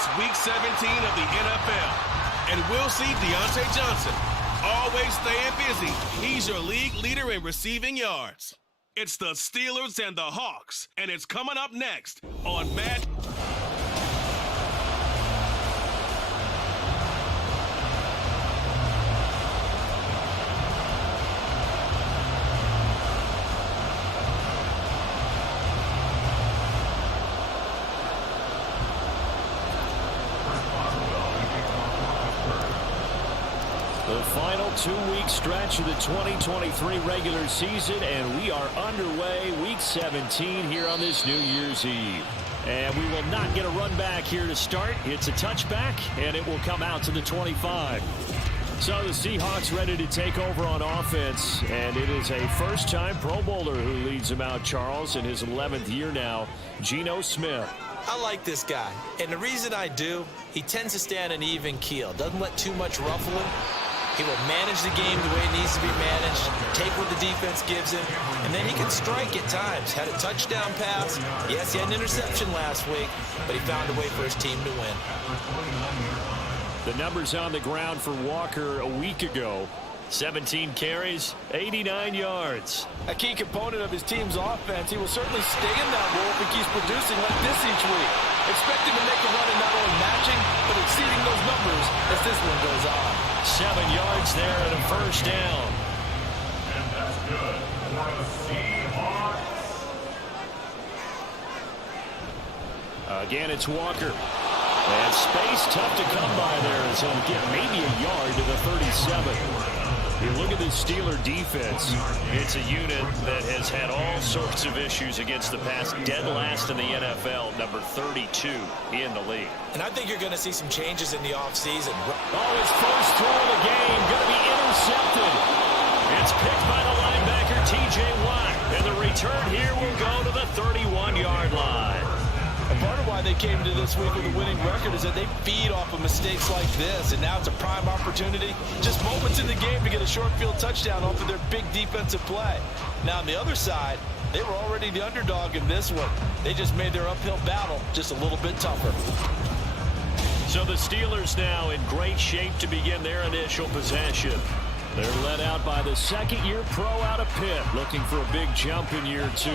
It's Week 17 of the NFL, and we'll see Deontay Johnson always staying busy. He's your league leader in receiving yards. It's the Steelers and the Hawks, and it's coming up next on Mad. The final 2-week stretch of the 2023 regular season, and we are underway week 17 here on this New Year's Eve. And we will not get a run back here to start. It's a touchback, and it will come out to the 25. So the Seahawks ready to take over on offense, and it is a first-time Pro Bowler who leads them out, Charles, in his 11th year now, Geno Smith. I like this guy, and the reason I do, he tends to stay on an even keel, doesn't let too much ruffle him. He will manage the game the way it needs to be managed, take what the defense gives him, and then he can strike at times. Had a touchdown pass. Yes, he had an interception last week, but he found a way for his team to win. The numbers on the ground for Walker a week ago. 17 carries, 89 yards. A key component of his team's offense. He will certainly stay in that role if he keeps producing like this each week. Expect him to make a run and not only matching, but exceeding those numbers as this one goes on. 7 yards there and a first down. And that's good for the Seahawks. Again, it's Walker. And space tough to come by there as he'll get maybe a yard to the 37. You look at this Steeler defense. It's a unit that has had all sorts of issues against the pass. Dead last in the NFL, number 32 in the league. And I think you're going to see some changes in the offseason. Oh, his first throw of the game going to be intercepted. It's picked by the linebacker, T.J. Watt. And the return here will go to the 31-yard line. And part of why they came to this week with a winning record is that they feed off of mistakes like this, and now it's a prime opportunity. Just moments in the game to get a short field touchdown off of their big defensive play. Now, on the other side, they were already the underdog in this one. They just made their uphill battle just a little bit tougher. So the Steelers now in great shape to begin their initial possession. They're led out by the second-year pro out of Pitt, looking for a big jump in year 2,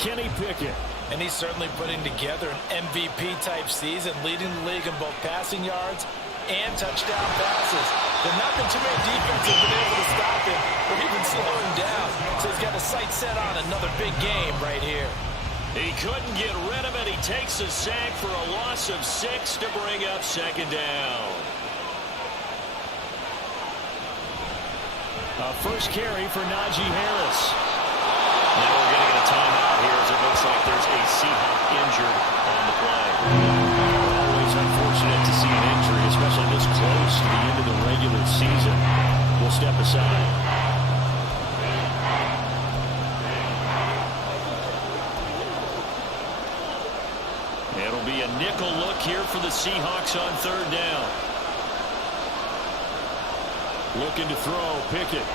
Kenny Pickett. And he's certainly putting together an MVP-type season, leading the league in both passing yards and touchdown passes. There's not been too many defenses been able to stop him or even slow him down. So he's got his sights set on another big game right here. He couldn't get rid of it. He takes a sack for a loss of 6 to bring up second down. First carry for Najee Harris. Now we're going to get a timeout here as it looks like there's a Seahawk injured on the play. Always unfortunate to see an injury, especially this close to the end of the regular season. We'll step aside. It'll be a nickel look here for the Seahawks on third down. Looking to throw, Pickett.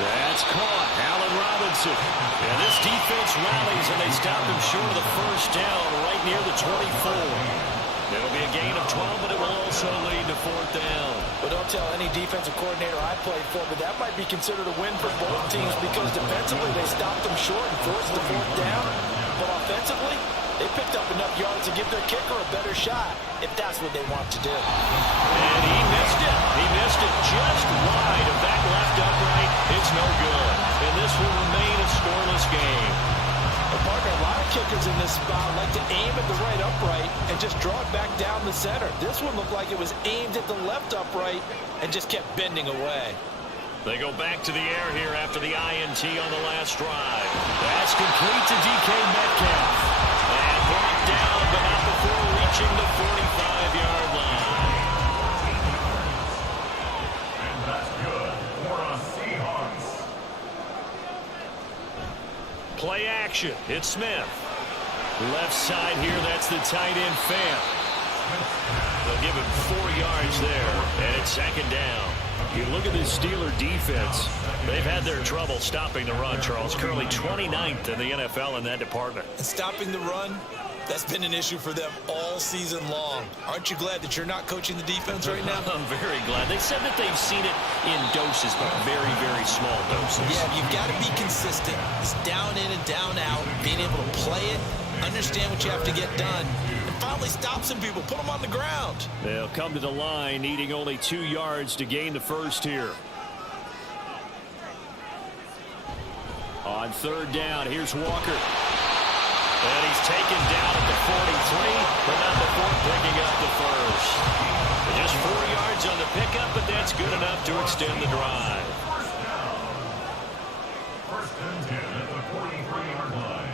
That's caught. Allen Robinson. And this defense rallies, and they stop him short of the first down right near the 24. It'll be a gain of 12, but it will also lead to fourth down. But don't tell any defensive coordinator I played for, but that might be considered a win for both teams because defensively they stopped them short and forced the fourth down. But offensively, they picked up enough yards to give their kicker a better shot if that's what they want to do. And he missed it. He missed it just wide of that left upright. It's no good. And this will remain a scoreless game. Partner, a lot of kickers in this spot like to aim at the right upright and just draw it back down the center. This one looked like it was aimed at the left upright and just kept bending away. They go back to the air here after the INT on the last drive. That's complete to DK Metcalf. And brought down, but not before reaching the 45-yard line. And that's good for the Seahawks. Play action. It's Smith. Left side here, that's the tight end Fant. They'll give him 4 yards there, and it's second down. You look at this Steeler defense. They've had their trouble stopping the run, Charles. Currently 29th in the NFL in that department. And stopping the run, That's been an issue for them all season long. Aren't you glad that you're not coaching the defense right now? I'm very glad. They said that they've seen it in doses, but very, very small doses. Yeah, you've got to be consistent. It's down in and down out, being able to play it, understand what you have to get done, and finally stop some people, put them on the ground. They'll come to the line, needing only 2 yards to gain the first here. On third down, here's Walker. And he's taken down at the 43, but not before picking up the first. Just 4 yards on the pickup, but that's good enough to extend the drive. First and 10 at the 43-yard line.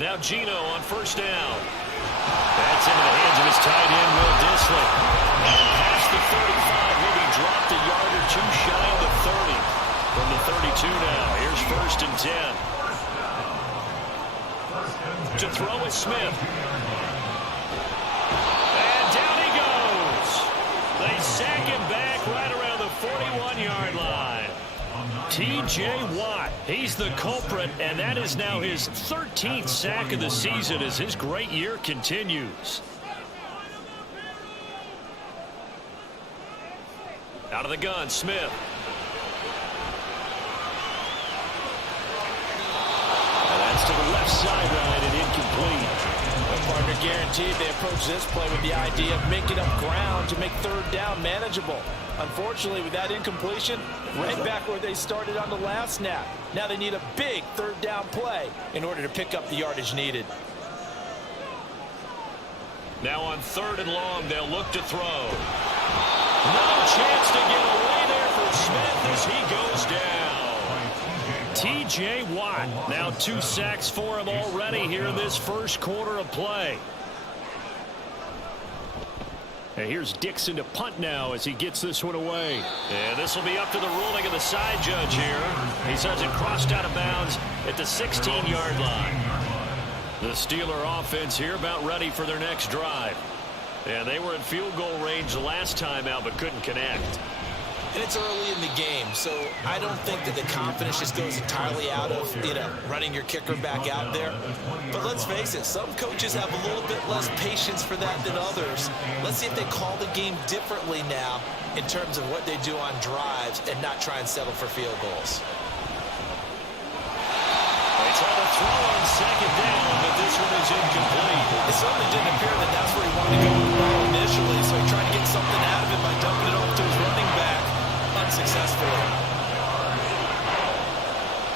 Now Geno on first down. That's into the hands of his tight end, Will Dissly. And past the 35, will be dropped a yard or two shy of the 30. From the 32 now, here's first and 10. To throw is Smith. And down he goes. They sack him back right around the 41-yard line. T.J. Watt, he's the culprit, and that is now his 13th sack of the season as his great year continues. Out of the gun, Smith. To the left sideline and incomplete. Well, partner, guaranteed they approach this play with the idea of making up ground to make third down manageable. Unfortunately, with that incompletion, right back where they started on the last snap. Now they need a big third down play in order to pick up the yardage needed. Now on third and long, they'll look to throw. No chance to get away there for Smith as he goes down. T.J. Watt, now 2 sacks for him already here in this first quarter of play. And here's Dixon to punt now as he gets this one away. And this will be up to the ruling of the side judge here. He says it crossed out of bounds at the 16-yard line. The Steeler offense here about ready for their next drive. And they were in field goal range the last time out but couldn't connect. And it's early in the game, so I don't think that the confidence just goes entirely out of, running your kicker back out there. But let's face it, some coaches have a little bit less patience for that than others. Let's see if they call the game differently now in terms of what they do on drives and not try and settle for field goals. They try to throw on second down, but this one is incomplete. It certainly didn't appear that that's where he wanted to go with the ball initially, so he tried to get something out of it by dumping it off to his running back. Unsuccessfully.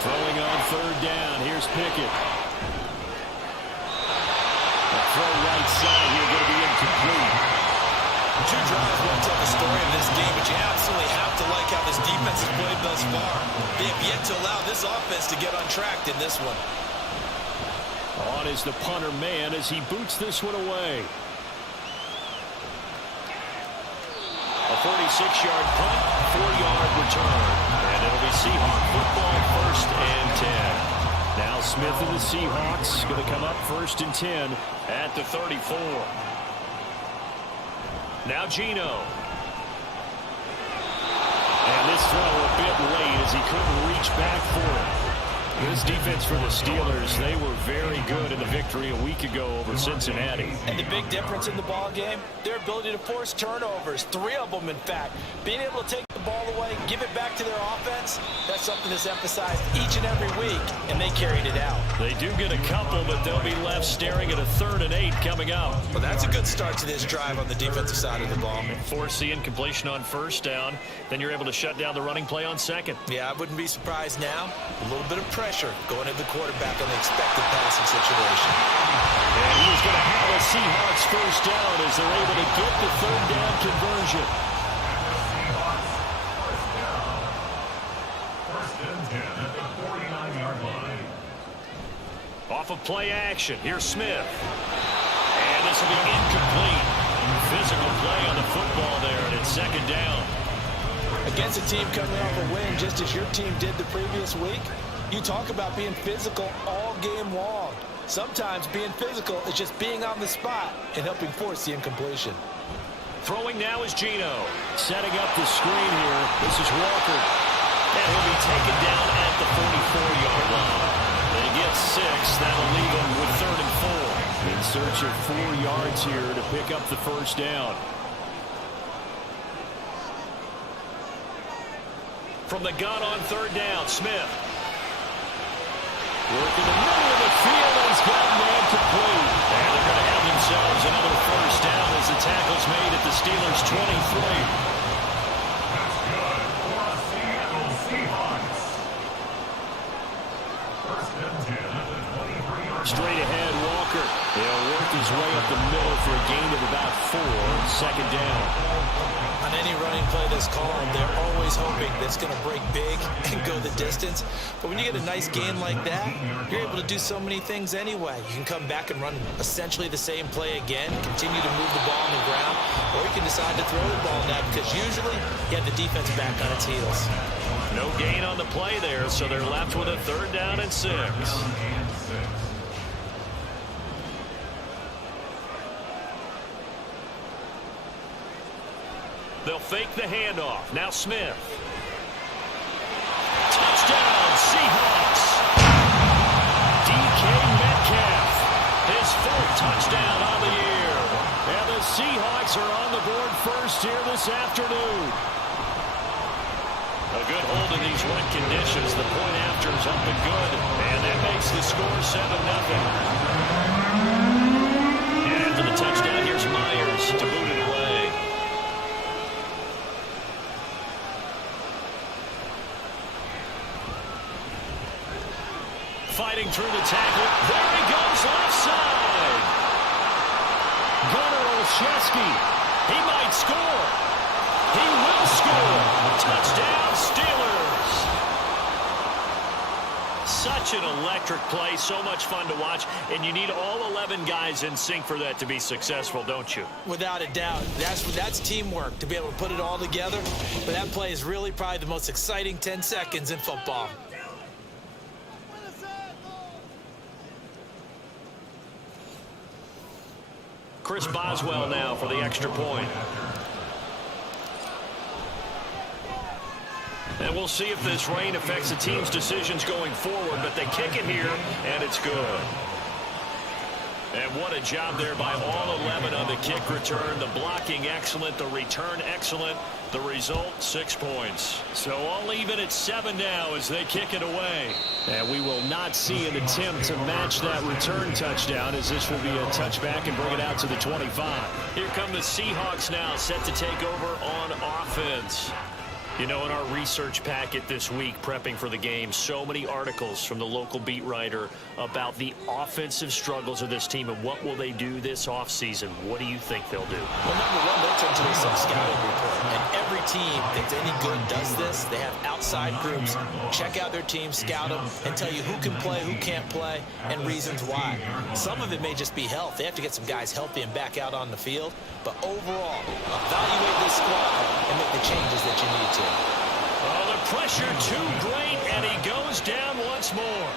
Throwing on third down. Here's Pickett. A throw right side here going to be incomplete. 2 drives won't tell the story of this game, but you absolutely have to like how this defense has played thus far. They've yet to allow this offense to get untracked in this one. On is the punter man as he boots this one away. A 46-yard punt, 4-yard return. And it'll be Seahawk football, first and 10. Now Smith and the Seahawks going to come up first and 10 at the 34. Now Geno. And this throw a bit late as he couldn't reach back for it. This defense for the Steelers, they were very good in the victory a week ago over Cincinnati. And the big difference in the ball game, their ability to force turnovers, 3 of them in fact. Being able to take the ball away, give it back to their offense, that's something that's emphasized each and every week, and they carried it out. They do get a couple, but they'll be left staring at a 3rd and 8 coming up. Well, that's a good start to this drive on the defensive side of the ball. Force the incompletion on first down, then you're able to shut down the running play on second. Yeah, I wouldn't be surprised now. A little bit of pressure going at the quarterback on the expected passing situation. And he's going to have a Seahawks first down as they're able to get the 3rd down conversion. First and 10 at the 49-yard line. Off of play action, here's Smith. And this will be incomplete. Physical play on the football there, and it's 2nd down. Against a team coming off a win just as your team did the previous week, you talk about being physical all game long. Sometimes being physical is just being on the spot and helping force the incompletion. Throwing now is Geno. Setting up the screen here. This is Walker. And he'll be taken down at the 44-yard line. They get 6. That'll leave him with 3rd and 4. in search of 4 yards here to pick up the first down. From the gun on 3rd down, Smith. Working the middle of the field, and he's got man complete. And they're going to have themselves another first down as the tackle's made at the Steelers' 23. That's good for a Seattle Seahawks. First and 10 at the 23. Straight ahead, Walker. He'll work his way up the middle for a gain of about 4. 2nd down. On any running play that's called, they're always hoping that it's going to break big and go the distance. But when you get a nice gain like that, you're able to do so many things anyway. You can come back and run essentially the same play again, continue to move the ball on the ground, or you can decide to throw the ball now because usually you have the defense back on its heels. No gain on the play there, so they're left with a 3rd down and 6. They'll fake the handoff. Now Smith. Touchdown, Seahawks. DK Metcalf, his 4th touchdown on the year. And the Seahawks are on the board first here this afternoon. A good hold in these wet conditions. The point after is up and good. And that makes the score 7-0. And after the touchdown, here's Myers to boot it away. Fighting through the tackle. There he goes, left side. Gunnar Olszewski. He might score. He will score. Touchdown, Steelers. Such an electric play. So much fun to watch. And you need all 11 guys in sync for that to be successful, don't you? Without a doubt. That's teamwork to be able to put it all together. But that play is really probably the most exciting 10 seconds in football. Chris Boswell now for the extra point. And we'll see if this rain affects the team's decisions going forward, but they kick it here, and it's good. And what a job there by all 11 on the kick return. The blocking excellent, the return excellent. The result, 6 points. So all even at 7 now as they kick it away. And we will not see an attempt to match that return touchdown, as this will be a touchback and bring it out to the 25. Here come the Seahawks now, set to take over on offense. You know, in our research packet this week, prepping for the game, so many articles from the local beat writer about the offensive struggles of this team and what will they do this offseason. What do you think they'll do? Well, number one, they'll turn to some scouting report. And every team that's any good does this. They have outside groups, check out their team, scout them, and tell you who can play, who can't play, and reasons why. Some of it may just be health. They have to get some guys healthy and back out on the field. But overall, evaluate this squad and make the changes that you need to. Oh, the pressure too great, and he goes down once more.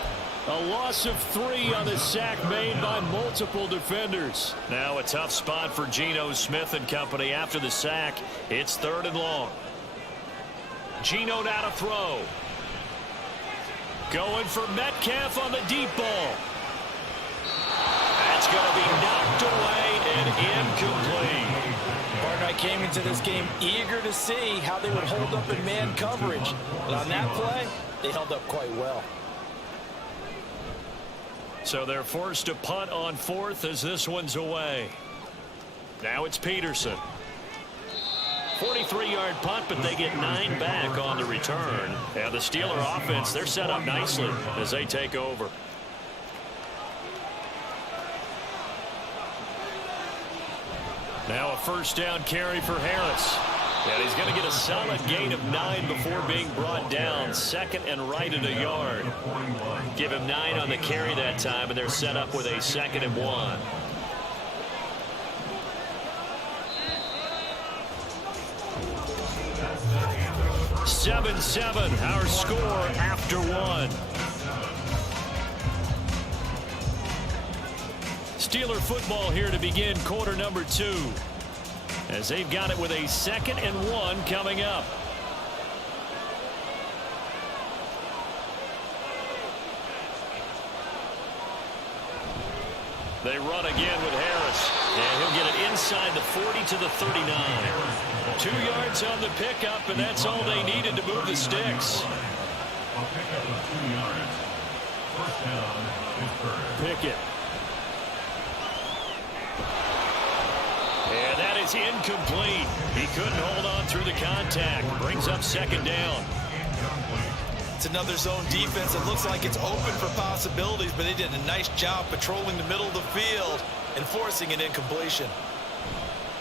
A loss of 3 on the sack made by multiple defenders. Now a tough spot for Geno Smith and company after the sack. It's 3rd and long. Geno now to throw. Going for Metcalf on the deep ball. That's going to be knocked away and incomplete. I came into this game eager to see how they would hold up in man coverage. But on that play, they held up quite well. So they're forced to punt on 4th as this one's away. Now it's Peterson. 43-yard punt, but they get 9 back on the return. And the Steeler offense, they're set up nicely as they take over. Now a first down carry for Harris. And he's going to get a solid gain of 9 before being brought down. 2nd and right at a yard. Give him 9 on the carry that time, and they're set up with a 2nd and 1. (7-7) our score after 1. Steeler football here to begin quarter number 2. As they've got it with a 2nd and 1 coming up. They run again with Harris. And he'll get it inside the 40 to the 39. 2 yards on the pickup, and that's all they needed to move the sticks. A pickup of 2 yards. First down, Pittsburgh. Pickett. And that is incomplete. He couldn't hold on through the contact. Brings up second down. It's another zone defense. It looks like it's open for possibilities, but they did a nice job patrolling the middle of the field and forcing an incompletion.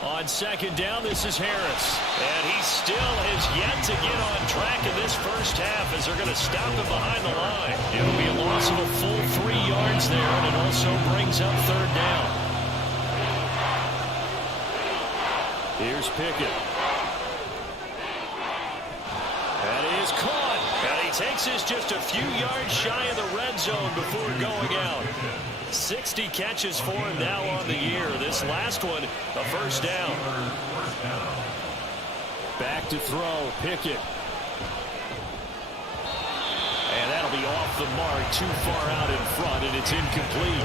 On second down, this is Harris. And he still has yet to get on track in this first half as they're going to stop him behind the line. It'll be a loss of a full 3 yards there, and it also brings up third down. Here's Pickett. That is caught. And he takes us just a few yards shy of the red zone before going out. 60 catches for him now on the year. This last one, a first down. Back to throw, Pickett. And that'll be off the mark, too far out in front, and it's incomplete.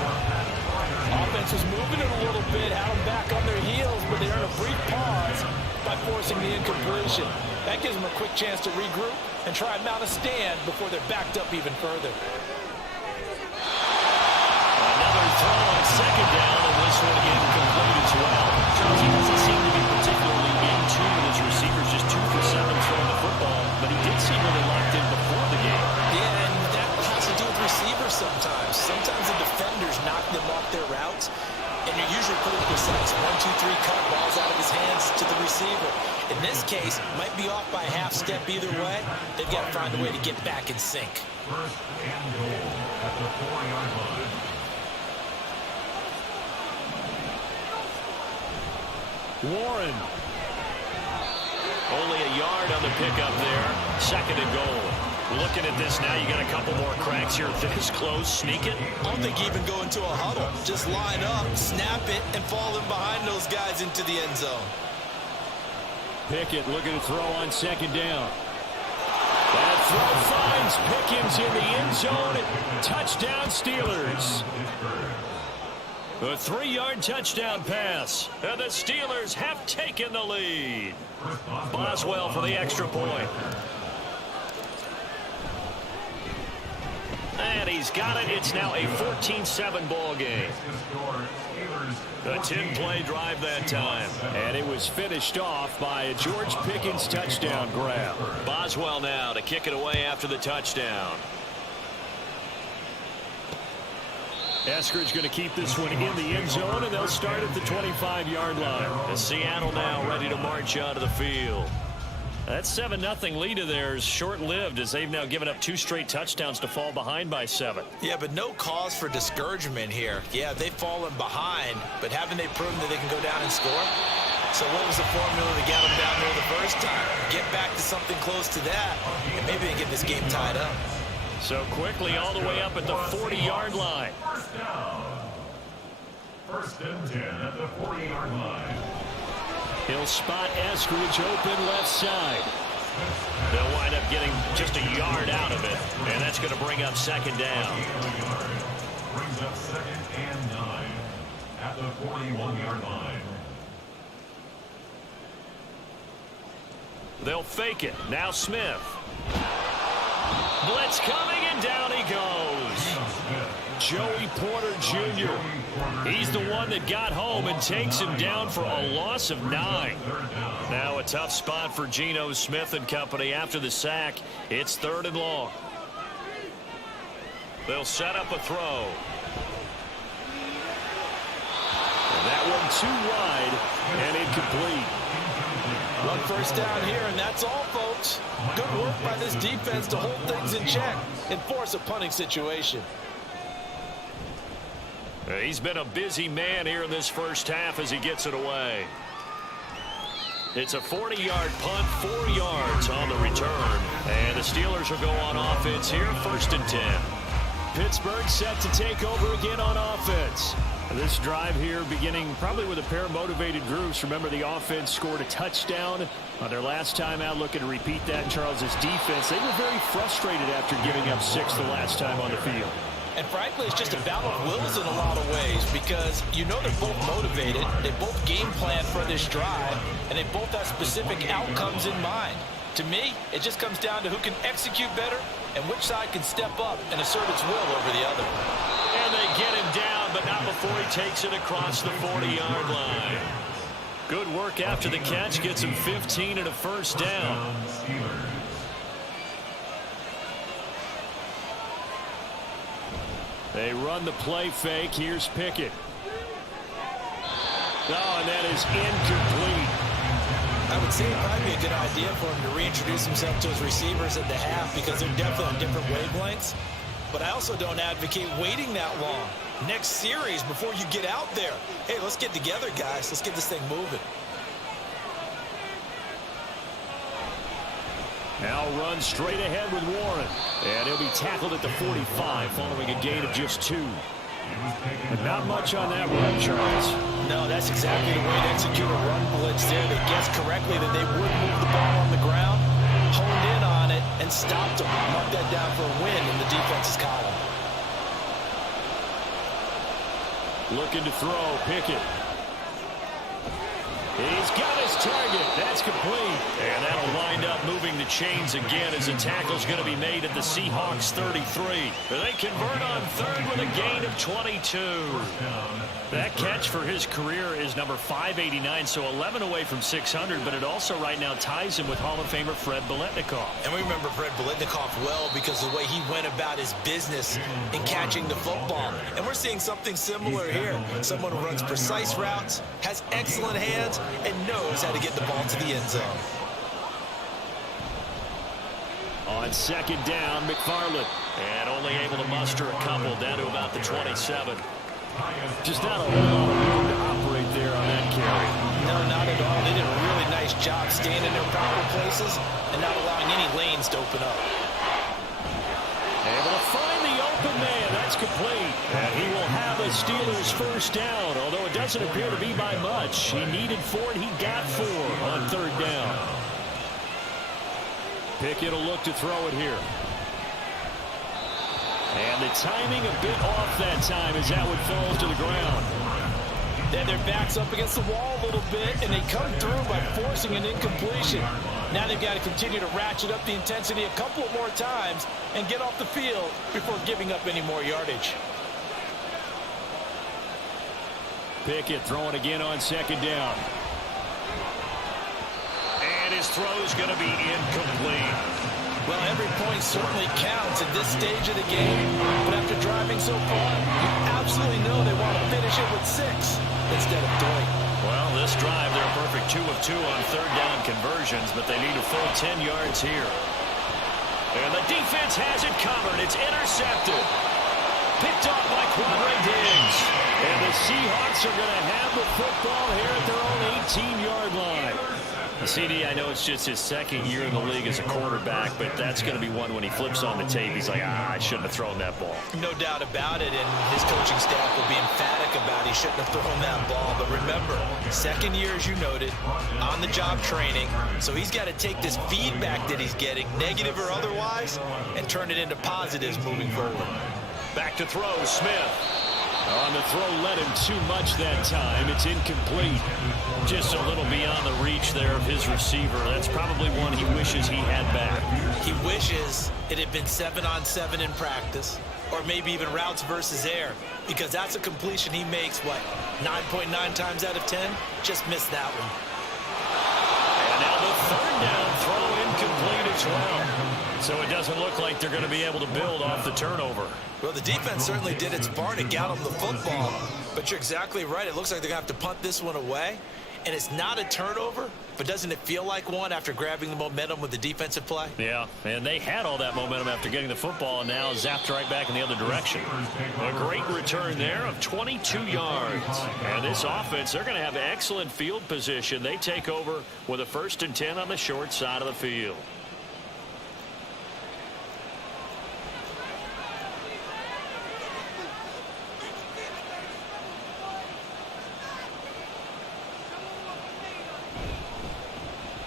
Offense was moving it a little bit, had them back on their heels, but they earned a brief pause by forcing the incompletion. That gives them a quick chance to regroup and try and mount a stand before they're backed up even further. Another throw on second down, and this one incomplete as well. Charles, he doesn't seem to be particularly in tune with his receivers, just 2 for 7 throwing the football, but he did seem really locked in before the game. Yeah, and that has to do with receivers sometimes. Sometimes the defenders knock them off their routes, and you're usually pretty precise. 1, 2, 3, cut, balls out of his hands to the receiver. In this case, might be off by a half step either way. They've got to find a way to get back in sync. First and goal at the 4-yard line. Warren. Only a yard on the pickup there. Second and goal. Looking at this now, you got a couple more cracks here. This close, sneak it. I don't think even go into a huddle. Just line up, snap it, and fall in behind those guys into the end zone. Pickett looking to throw on second down. That throw finds Pickens in the end zone. Touchdown Steelers. A 3-yard touchdown pass. And the Steelers have taken the lead. Boswell for the extra point. And he's got it. It's now a 14-7 ball game. A 10-play drive that time. And it was finished off by a George Pickens touchdown grab. Boswell now to kick it away after the touchdown. Eskridge going to keep this one in the end zone, and they'll start at the 25-yard line. And Seattle now ready to march out of the field. That 7-0 lead of theirs short-lived as they've now given up 2 straight touchdowns to fall behind by 7. Yeah, but no cause for discouragement here. Yeah, they've fallen behind, but haven't they proven that they can go down and score? So what was the formula to get them down there the first time? Get back to something close to that, and maybe they get this game tied up. So quickly all the way up at the 40-yard line. First down. First and 10 at the 40-yard line. He'll spot Eskridge open left side. They'll wind up getting just a yard out of it, and that's going to bring up second down. Brings up second and 9 at the 41-yard line. They'll fake it. Now Smith. Blitz coming, and down he goes. Joey Porter Jr. He's the one that got home and takes him down for a loss of 9. Now a tough spot for Geno Smith and company after the sack. It's 3rd and long. They'll set up a throw. And that one too wide and incomplete. One first down here, and that's all, folks. Good work by this defense to hold things in check and force a punting situation. He's been a busy man here in this first half as he gets it away. It's a 40-yard punt, 4 yards on the return. And the Steelers will go on offense here, 1st and 10. Pittsburgh set to take over again on offense. This drive here beginning probably with a pair of motivated groups. Remember, the offense scored a touchdown on their last time out, looking to repeat that in Charles's defense. They were very frustrated after giving up 6 the last time on the field. And frankly, it's just a battle of wills in a lot of ways because you know they're both motivated, they both game plan for this drive, and they both have specific outcomes in mind. To me, it just comes down to who can execute better and which side can step up and assert its will over the other. And they get him down, but not before he takes it across the 40-yard line. Good work after the catch, gets him 15 and a first down. They run the play fake. Here's Pickett. Oh, and that is incomplete. I would say it'd probably be a good idea for him to reintroduce himself to his receivers at the half because they're definitely on different wavelengths. But I also don't advocate waiting that long. Next series before you get out there. Hey, let's get together, guys. Let's get this thing moving. Now runs straight ahead with Warren. And he'll be tackled at the 45 following a gain of just 2. But not much on that run, Charles. No, that's exactly the way to execute a run blitz there. They guessed correctly that they would move the ball on the ground, honed in on it, and stopped them. Mark that down for a win in the defense's column. Looking to throw, Pickett. He's got his target. That's complete. And that'll wind up moving the chains again as the tackle's going to be made at the Seahawks 33. They convert on third with a gain of 22. That catch for his career is number 589, so 11 away from 600, but it also right now ties him with Hall of Famer Fred Biletnikoff. And we remember Fred Biletnikoff well because of the way he went about his business in catching the football. And we're seeing something similar here. Someone who runs precise routes, has excellent hands, and knows how to get the ball to the end zone. On second down, McFarland. And only able to muster a couple down to about the 27. Just not a whole lot of room to operate there on that carry. No, not at all. They did a really nice job staying in their proper places and not allowing any lanes to open up. Able to find the open man. That's complete. And he will have a Steelers first down, although it doesn't appear to be by much. He needed 4 and he got 4 on third down. Pickett will look to throw it here. And the timing a bit off that time as that one falls to the ground. Then their backs up against the wall a little bit, and they come through by forcing an incompletion. Now they've got to continue to ratchet up the intensity a couple of more times and get off the field before giving up any more yardage. Pickett throwing again on second down. And his throw's going to be incomplete. Well, every point certainly counts at this stage of the game, but after driving so far, you absolutely know they want to finish it with 6 instead of 3. Well, this drive, they're a perfect 2 of 2 on third down conversions, but they need a full 10 yards here. And the defense has it covered. It's intercepted. Picked off by Quandre Diggs. And the Seahawks are going to have the football here at their own 18-yard line. CD, I know it's just his second year in the league as a quarterback, but that's going to be one when he flips on the tape. He's like, I shouldn't have thrown that ball. No doubt about it, and his coaching staff will be emphatic about he shouldn't have thrown that ball. But remember, second year, as you noted, on-the-job training, so he's got to take this feedback that he's getting, negative or otherwise, and turn it into positives moving forward. Back to throw, Smith. On the throw, led him too much that time. It's incomplete. Just a little beyond the reach there of his receiver. That's probably one he wishes he had back. He wishes it had been 7-on-7 in practice, or maybe even routes versus air, because that's a completion he makes, 9.9 times out of 10? Just missed that one. And now the third down throw incomplete as well. So it doesn't look like they're going to be able to build off the turnover. Well, the defense certainly did its part to get them the football, but you're exactly right. It looks like they're going to have to punt this one away, and it's not a turnover, but doesn't it feel like one after grabbing the momentum with the defensive play? Yeah, and they had all that momentum after getting the football, and now zapped right back in the other direction. A great return there of 22 yards. And this offense, they're going to have excellent field position. They take over with a 1st and 10 on the short side of the field.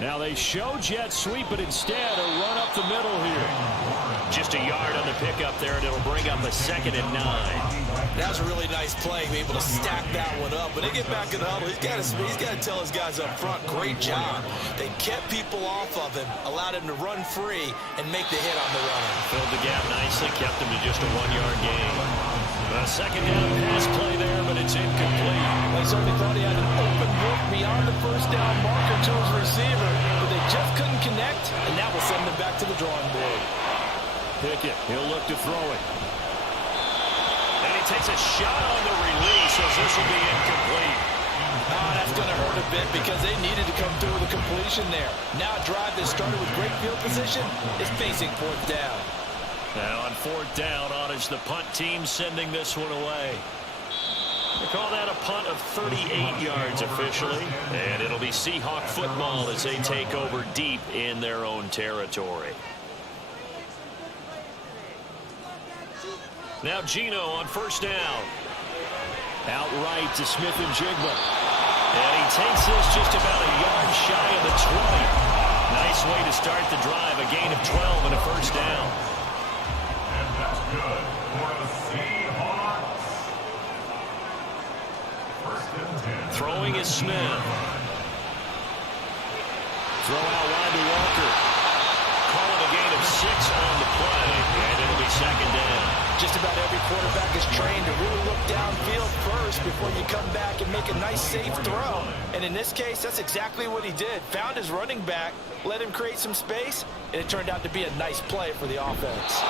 Now they show jet sweep, but instead a run up the middle here. Just a yard on the pickup there, and it'll bring up a 2nd and 9. That was a really nice play, be able to stack that one up. When they get back in the huddle, he's got to tell his guys up front, great job. They kept people off of him, allowed him to run free, and make the hit on the runner. Filled the gap nicely, kept him to just a 1-yard gain. A 2nd down pass play there, but it's incomplete. They certainly thought he had an open look beyond the first down marker to his receiver, but they just couldn't connect, and that will send them back to the drawing board. Pickett, he'll look to throw it. And he takes a shot on the release, as this will be incomplete. Oh, that's going to hurt a bit because they needed to come through with a completion there. Now a drive that started with great field position is facing 4th down. Now on 4th down, honors the punt team sending this one away. They call that a punt of 38 yards officially, and it'll be Seahawk football as they take over deep in their own territory. Now Geno on 1st down. Outright to Smith-Njigba. And he takes this just about a yard shy of the 20. Nice way to start the drive, a gain of 12 and a 1st down. And that's good for the Seahawks. 1st and 10. Throwing is Smith. Throw out wide to Walker. Calling a gain of 6 on the play, and it'll be 2nd down. Just about every quarterback is trained to really look downfield first before you come back and make a nice, safe throw. And in this case, that's exactly what he did. Found his running back, let him create some space, and it turned out to be a nice play for the offense.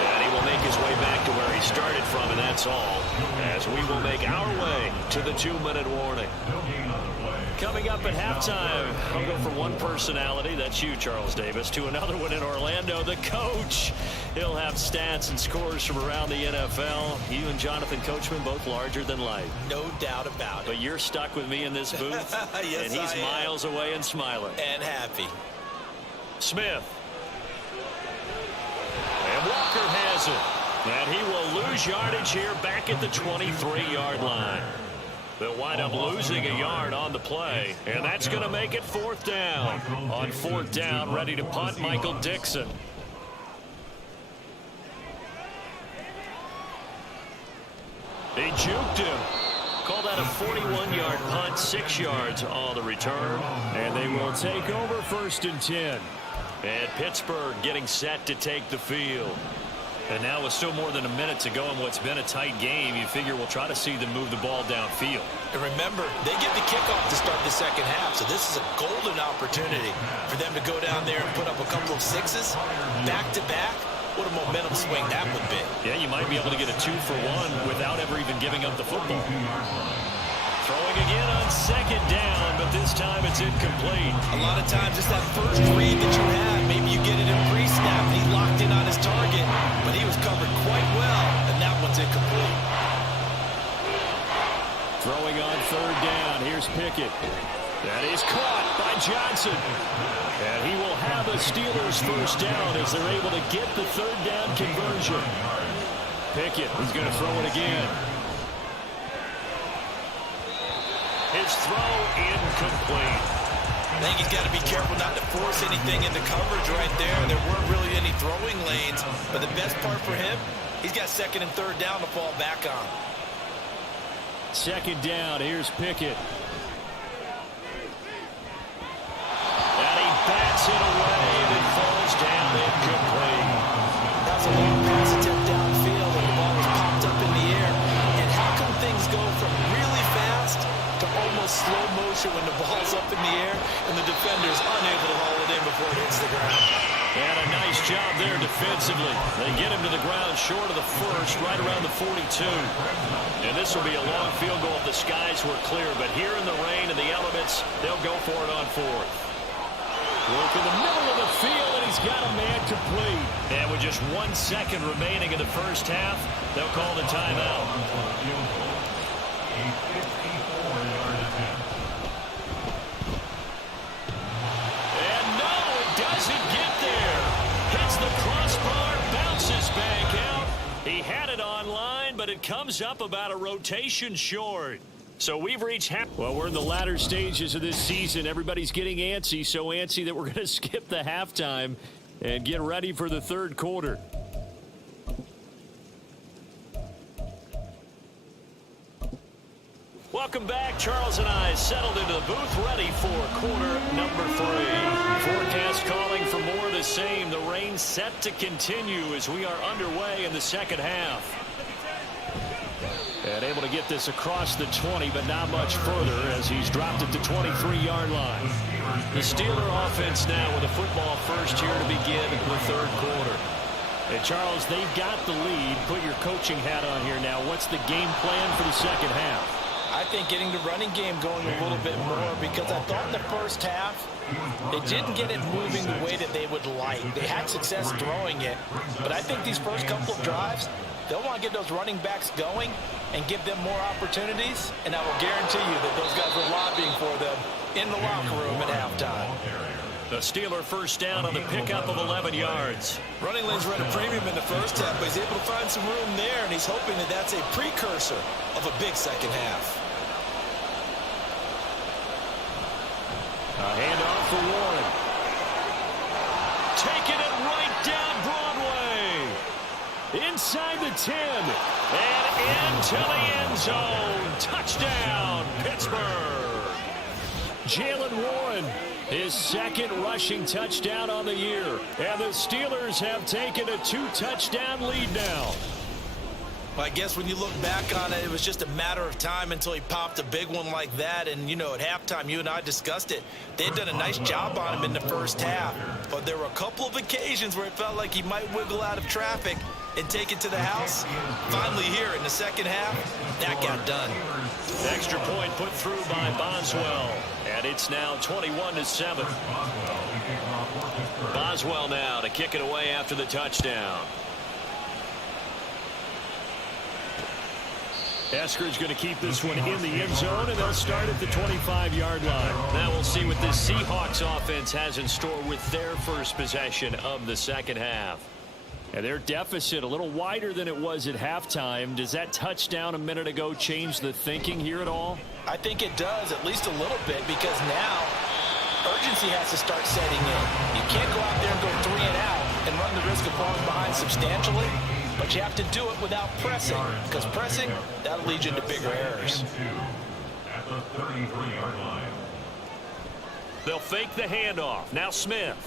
And he will make his way back to where he started from, and that's all, as we will make our way to the 2-minute warning. Coming up at halftime, I'll go from one personality, that's you, Charles Davis, to another one in Orlando, the coach. He'll have stats and scores from around the NFL. You and Jonathan Coachman, both larger than life. No doubt about it. But you're stuck with me in this booth, Yes, and he's miles away and smiling. And happy. Smith. And Walker has it. And he will lose yardage here back at the 23-yard line. They'll wind up losing a yard on the play, and that's going to make it 4th down. On 4th down, ready to punt, Michael Dixon. They juked him. Call that a 41-yard punt, 6 yards on the return. And they will take over 1st and 10. And Pittsburgh getting set to take the field. And now with still more than a minute to go in what's been a tight game, you figure we'll try to see them move the ball downfield. And remember, they get the kickoff to start the 2nd half, so this is a golden opportunity for them to go down there and put up a couple of 6s back-to-back. What a momentum swing that would be. Yeah, you might be able to get a 2-for-1 without ever even giving up the football. Throwing again on 2nd down, but this time it's incomplete. A lot of times it's that first read that you had. Maybe you get it in pre-snap and he locked in on his target, but he was covered quite well, and that one's incomplete. Throwing on 3rd down, here's Pickett. That is caught by Johnson. And he will have a Steelers 1st down as they're able to get the 3rd down conversion. Pickett is going to throw it again. His throw incomplete. I think he's got to be careful not to force anything into coverage right there. There weren't really any throwing lanes, but the best part for him, he's got 2nd and 3rd down to fall back on. 2nd down, here's Pickett. And he bats it away and it falls down incomplete. That's a long pass attempt downfield and the ball was popped up in the air. And how come things go from really fast to almost slow motion when the ball's up in the air and the defender's unable to haul it in before it hits the ground? And a nice job there defensively. They get him to the ground short of the 1st, right around the 42. And this will be a long field goal if the skies were clear. But here in the rain and the elements, they'll go for it on 4th. Look in the middle of the field, and he's got a man complete. And with just 1 second remaining in the 1st half, they'll call the timeout. And no, it doesn't get there. Hits the crossbar, bounces back out. He had it online, but it comes up about a rotation short. So we've reached well, we're in the latter stages of this season. Everybody's getting antsy, so antsy that we're going to skip the halftime and get ready for the third quarter. Welcome back. Charles and I settled into the booth, ready for quarter number 3. Forecast calling for more of the same. The rain set to continue as we are underway in the second half. And able to get this across the 20, but not much further as he's dropped it to 23-yard line. The Steeler offense now with a football first here to begin the third quarter. And Charles, they've got the lead. Put your coaching hat on here now. What's the game plan for the second half? I think getting the running game going a little bit more, because I thought in the first half they didn't get it moving the way that they would like. They had success throwing it, but I think these first couple of drives, they'll want to get those running backs going and give them more opportunities, and I will guarantee you that those guys were lobbying for them in the locker room at halftime. The Steeler first down on the pickup of 11 yards. Running lanes were at a premium in the first half, but he's able to find some room there, and he's hoping that that's a precursor of a big second half. A handoff for Warren. Taking it right down Broadway. Inside the 10. And into the end zone. Touchdown, Pittsburgh. Jaylen Warren, his second rushing touchdown on the year. And the Steelers have taken a 2-touchdown lead now. I guess when you look back on it, it was just a matter of time until he popped a big one like that. And, you know, at halftime, you and I discussed it. They had done a nice job on him in the first half. But there were a couple of occasions where it felt like he might wiggle out of traffic and take it to the house. Finally here in the second half, that got done. Extra point put through by Boswell. And it's now 21-7. Boswell now to kick it away after the touchdown. Esker's going to keep this one in the end zone, and they'll start at the 25-yard line. Now we'll see what this Seahawks offense has in store with their first possession of the second half. And their deficit a little wider than it was at halftime. Does that touchdown a minute ago change the thinking here at all? I think it does, at least a little bit, because now urgency has to start setting in. You can't go out there and go 3 and out and run the risk of falling behind substantially. But you have to do it without pressing, because pressing, that'll lead you into bigger errors. At the 33-yard line. They'll fake the handoff. Now Smith.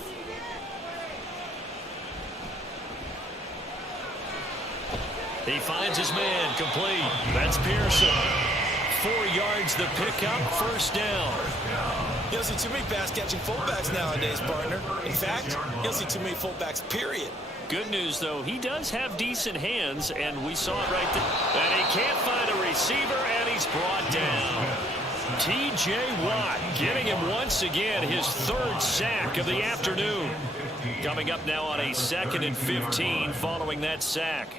He finds his man complete. That's Pearson. 4 yards the pickup, first down. You don't see too many pass-catching fullbacks nowadays, partner. In fact, you don't see too many fullbacks, period. Good news, though, he does have decent hands, and we saw it right there. And he can't find a receiver, and he's brought down. T.J. Watt giving him once again his third sack of the afternoon. Coming up now on a 2nd and 15 following that sack.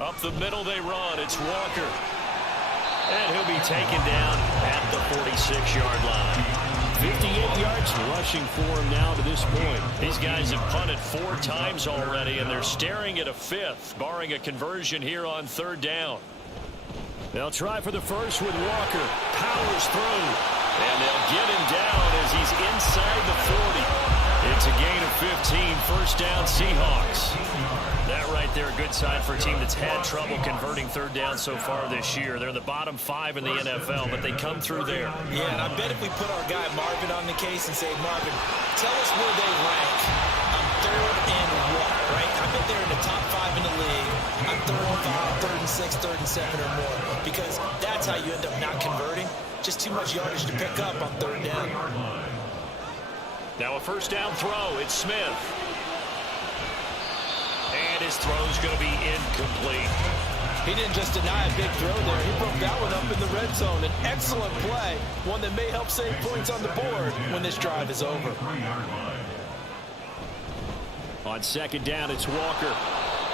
Up the middle they run. It's Walker. And he'll be taken down at the 46-yard line. 58 yards rushing for him now to this point. These guys have punted 4 times already, and they're staring at a 5th, barring a conversion here on 3rd down. They'll try for the first with Walker. Powers through. And they'll get him down as he's inside the 40. It's a gain of 15. First down, Seahawks. That right there, a good sign for a team that's had trouble converting 3rd down so far this year. They're in the bottom 5 in the NFL, but they come through there. Yeah, and I bet if we put our guy Marvin on the case and say, Marvin, tell us where they rank on 3rd and what, right? I bet they're in the top 5 in the league on 3rd and 5, 3rd and 6, 3rd and 7 or more, because that's how you end up not converting. Just too much yardage to pick up on 3rd down. Now a first down throw. It's Smith. And his throw's going to be incomplete. He didn't just deny a big throw there. He broke that one up in the red zone. An excellent play. One that may help save points on the board when this drive is over. On 2nd down, it's Walker.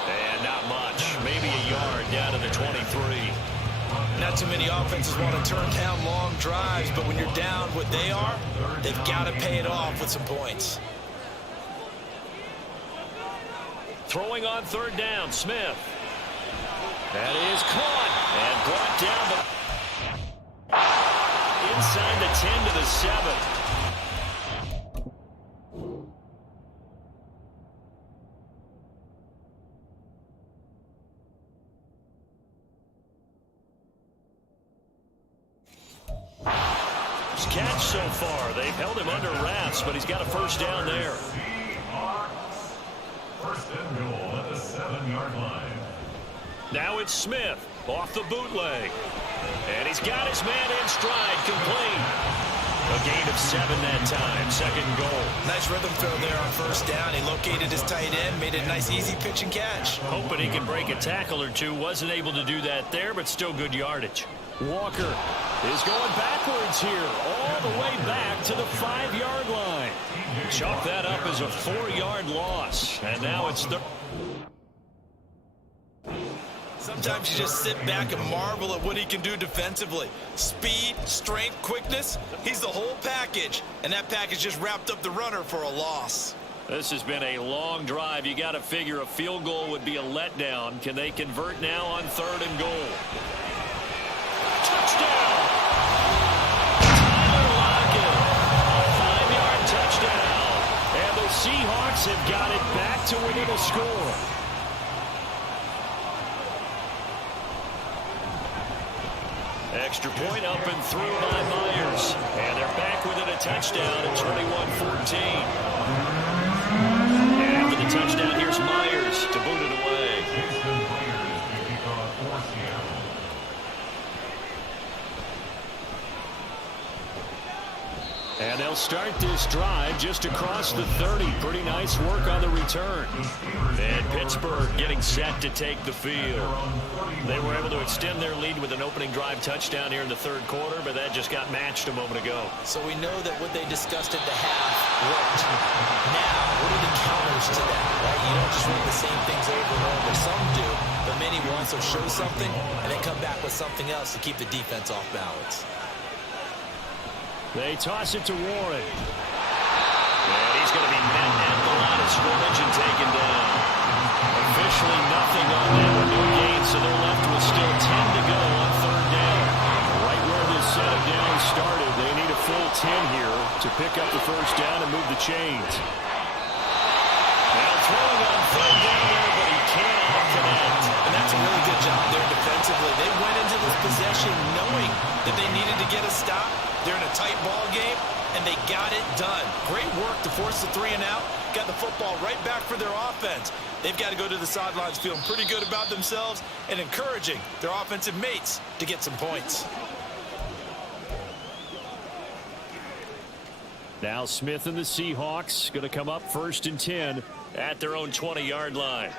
And not much. Maybe a yard down to the 23. Not too many offenses want to turn down long drives, but when you're down what they are, they've got to pay it off with some points. Throwing on 3rd down, Smith. That is caught and brought down inside the 10 to the 7. Catch so far. They've held him under wraps, but he's got a first down there. First and goal at the 7-yard line. Now it's Smith off the bootleg. And he's got his man in stride, complete. A gain of 7 that time, second goal. Nice rhythm throw there on first down. He located his tight end, made it a nice easy pitch and catch. Hoping he can break a tackle or two. Wasn't able to do that there, but still good yardage. Walker is going backwards here, all the way back to the 5-yard line. Chalk that up as a 4-yard loss, and now it's Sometimes you just sit back and marvel at what he can do defensively. Speed, strength, quickness, he's the whole package, and that package just wrapped up the runner for a loss. This has been a long drive. You got to figure a field goal would be a letdown. Can they convert now on 3rd and goal? Touchdown! Tyler Lockett, a 5-yard touchdown. And the Seahawks have got it back to within a score. Extra point up and through by Myers. And they're back within a touchdown at 21-14. And after the touchdown, here's Myers to boot it away. Jason Myers to kick off for Seattle. And they'll start this drive just across the 30. Pretty nice work on the return. And Pittsburgh getting set to take the field. They were able to extend their lead with an opening drive touchdown here in the 3rd quarter, but that just got matched a moment ago. So we know that what they discussed at the half worked. Now, what are the counters to that, right? You don't just run the same things over and over. Some do, but many will also show something and then come back with something else to keep the defense off balance. They toss it to Warren. And he's going to be met at the line of scrimmage and taken down. Officially nothing on that with no gain, so they're left with still 10 to go on 3rd down. Right where this set of downs started, they need a full 10 here to pick up the first down and move the chains. Now throwing on 3rd down there, but he cannot connect. And that's a really good job there defensively. They went into this possession knowing that they needed to get a stop. They're in a tight ball game, and they got it done. Great work to force the 3 and out. Got the football right back for their offense. They've got to go to the sidelines feeling pretty good about themselves and encouraging their offensive mates to get some points. Now Smith and the Seahawks going to come up 1st and 10 at their own 20-yard line.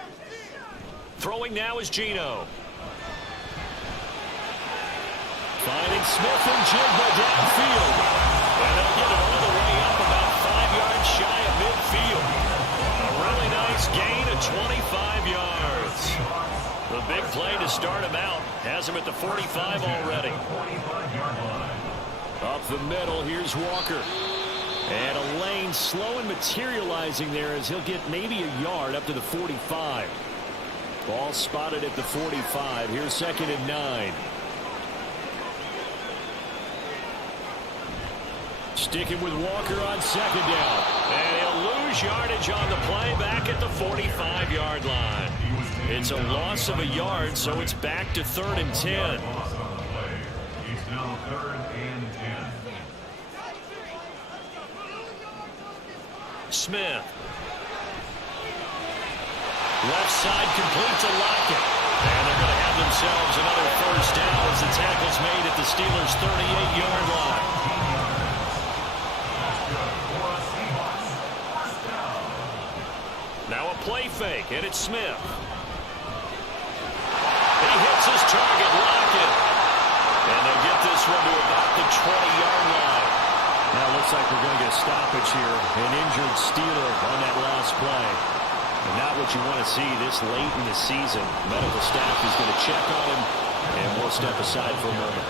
Throwing now is Geno. Finding Smith and Jigba downfield. And they'll get it all the way up about 5 yards shy of midfield. A really nice gain of 25 yards. The big play to start him out. Has him at the 45 already. Up the middle, here's Walker. And a lane slow and materializing there as he'll get maybe a yard up to the 45. Ball spotted at the 45. Here's 2nd and 9. Sticking with Walker on 2nd down. And he'll lose yardage on the play back at the 45-yard line. It's a loss of a yard, so it's back to 3rd and 10. He's now 3rd and 10. Smith. Left side complete to Lockett. And they're going to have themselves another first down as the tackle's made at the Steelers' 38-yard line. Now a play fake, and it's Smith. He hits his target, Lockett. And they'll get this one to about the 20-yard line. Now it looks like we're going to get a stoppage here. An injured Steeler on that last play. And not what you want to see this late in the season. Medical staff is going to check on him, and we'll step aside for a moment.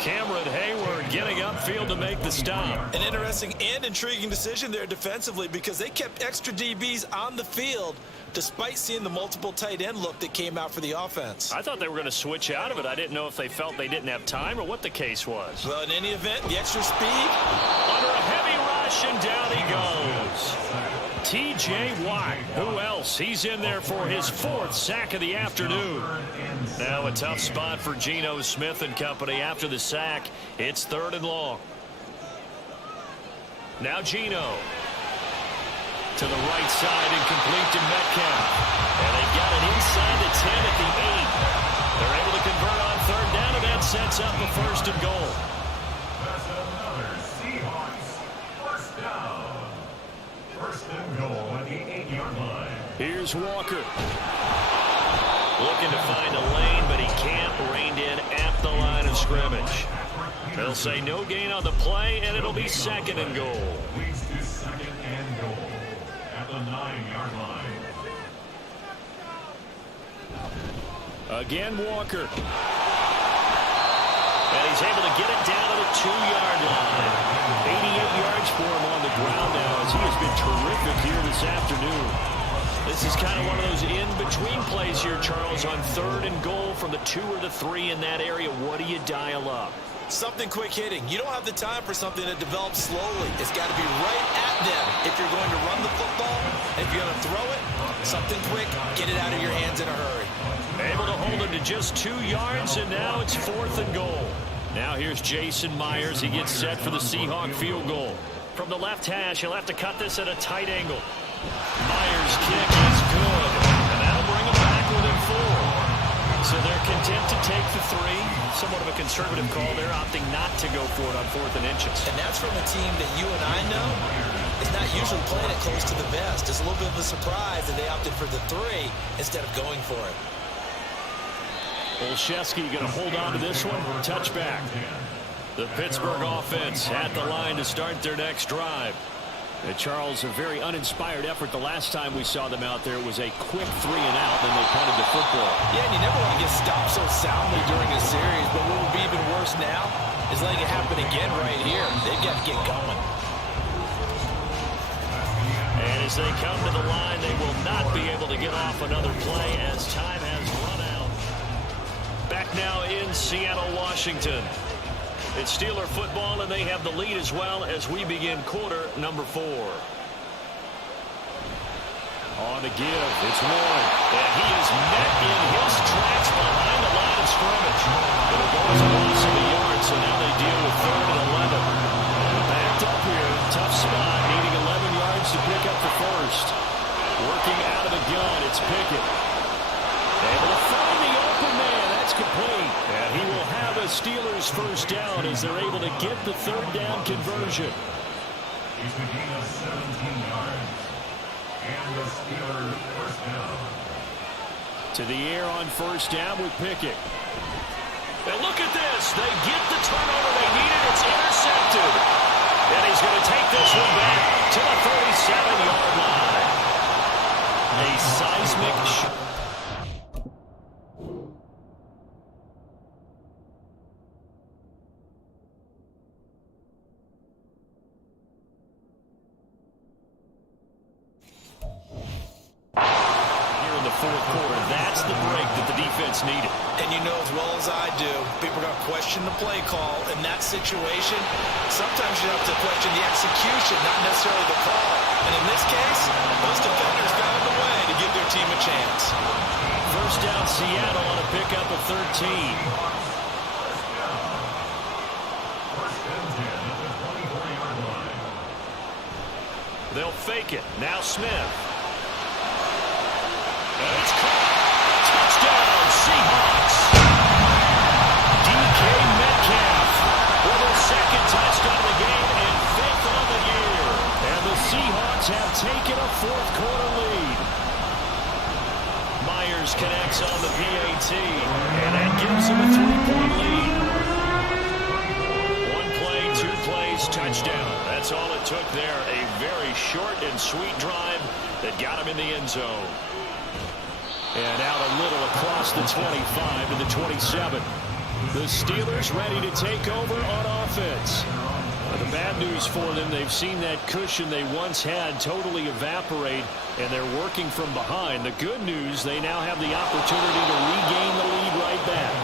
Cameron Hayward getting upfield to make the stop. An interesting and intriguing decision there defensively because they kept extra DBs on the field despite seeing the multiple tight end look that came out for the offense. I thought they were going to switch out of it. I didn't know if they felt they didn't have time or what the case was. Well, in any event, the extra speed. Under a heavy rush, and down he goes. T.J. Watt. Who else? He's in there for his 4th sack of the afternoon. Now a tough spot for Geno Smith and company after the sack. It's 3rd and long. Now Geno. To the right side and complete to Metcalf. And they've got it inside the 10 at the 8. They're able to convert on 3rd down, and that sets up a 1st and goal. That's another Seahawks first down. 1st and goal at the 8-yard line. Here's Walker. Looking to find a lane, but he can't. Reined in at the line of scrimmage. They'll say no gain on the play, and it'll be 2nd and goal. Leads to 2nd and goal at the 9-yard line. Again, Walker. And he's able to get it down to the 2-yard line. 88 yards for him on the ground now as he has been terrific here this afternoon. This is kind of one of those in-between plays here, Charles, on 3rd and goal from the 2 or the 3 in that area. What do you dial up? Something quick hitting. You don't have the time for something that develops slowly. It's got to be right at them if you're going to run the football. If you're going to throw it, something quick, get it out of your hands in a hurry. Able to hold him to just 2 yards, and now it's 4th and goal. Now here's Jason Myers. He gets set for the Seahawk field goal. From the left hash, he'll have to cut this at a tight angle. Myers' kick is good, and that'll bring him back within 4. So they're content to take the 3. Somewhat of a conservative call. They're opting not to go for it on 4th and inches. And that's from a team that you and I know is not usually playing it close to the vest. It's a little bit of a surprise that they opted for the 3 instead of going for it. Olszewski going to hold on to this one. Touchback. The Pittsburgh offense at the line to start their next drive. And Charles, a very uninspired effort the last time we saw them out there. It was a quick 3 and out, then they punted the football. Yeah, and you never want to get stopped so soundly during a series, but what would be even worse now is letting it happen again right here. They've got to get going. And as they come to the line, they will not be able to get off another play as time has run out. Back now in Seattle, Washington. It's Steeler football, and they have the lead as well as we begin quarter number 4. On the give, it's Warren. And he is met in his tracks behind the line of scrimmage. It'll go as a loss of a yard, so now they deal with 3rd and 11. Backed up here, tough spot, needing 11 yards to pick up the 1st. Working out of the gun, it's Pickett. Able to find the open man. That's complete. And he will have a Steelers 1st down as they're able to get the 3rd down conversion. He's a gain of 17 yards. And the Steelers 1st down. To the air on 1st down with Pickett. And look at this. They get the turnover they needed. It's intercepted. And he's going to take this one back to the 37-yard line. A seismic shot. Needed. And you know as well as I do, people are going to question the play call in that situation. Sometimes you have to question the execution, not necessarily the call. And in this case, those defenders found a way to give their team a chance. 1st down Seattle on a pickup of 13. They'll fake it. Now Smith. And it's caught. Touchdown, Seahawks. DK Metcalf with a 2nd touchdown of the game and 5th on the year. And the Seahawks have taken a 4th quarter lead. Myers connects on the PAT, and that gives him a 3-point lead. 1 play, 2 plays, touchdown. That's all it took there. A very short and sweet drive that got him in the end zone. And out a little across the 25 to the 27. The Steelers ready to take over on offense. The bad news for them, they've seen that cushion they once had totally evaporate, and they're working from behind. The good news, they now have the opportunity to regain the lead right back.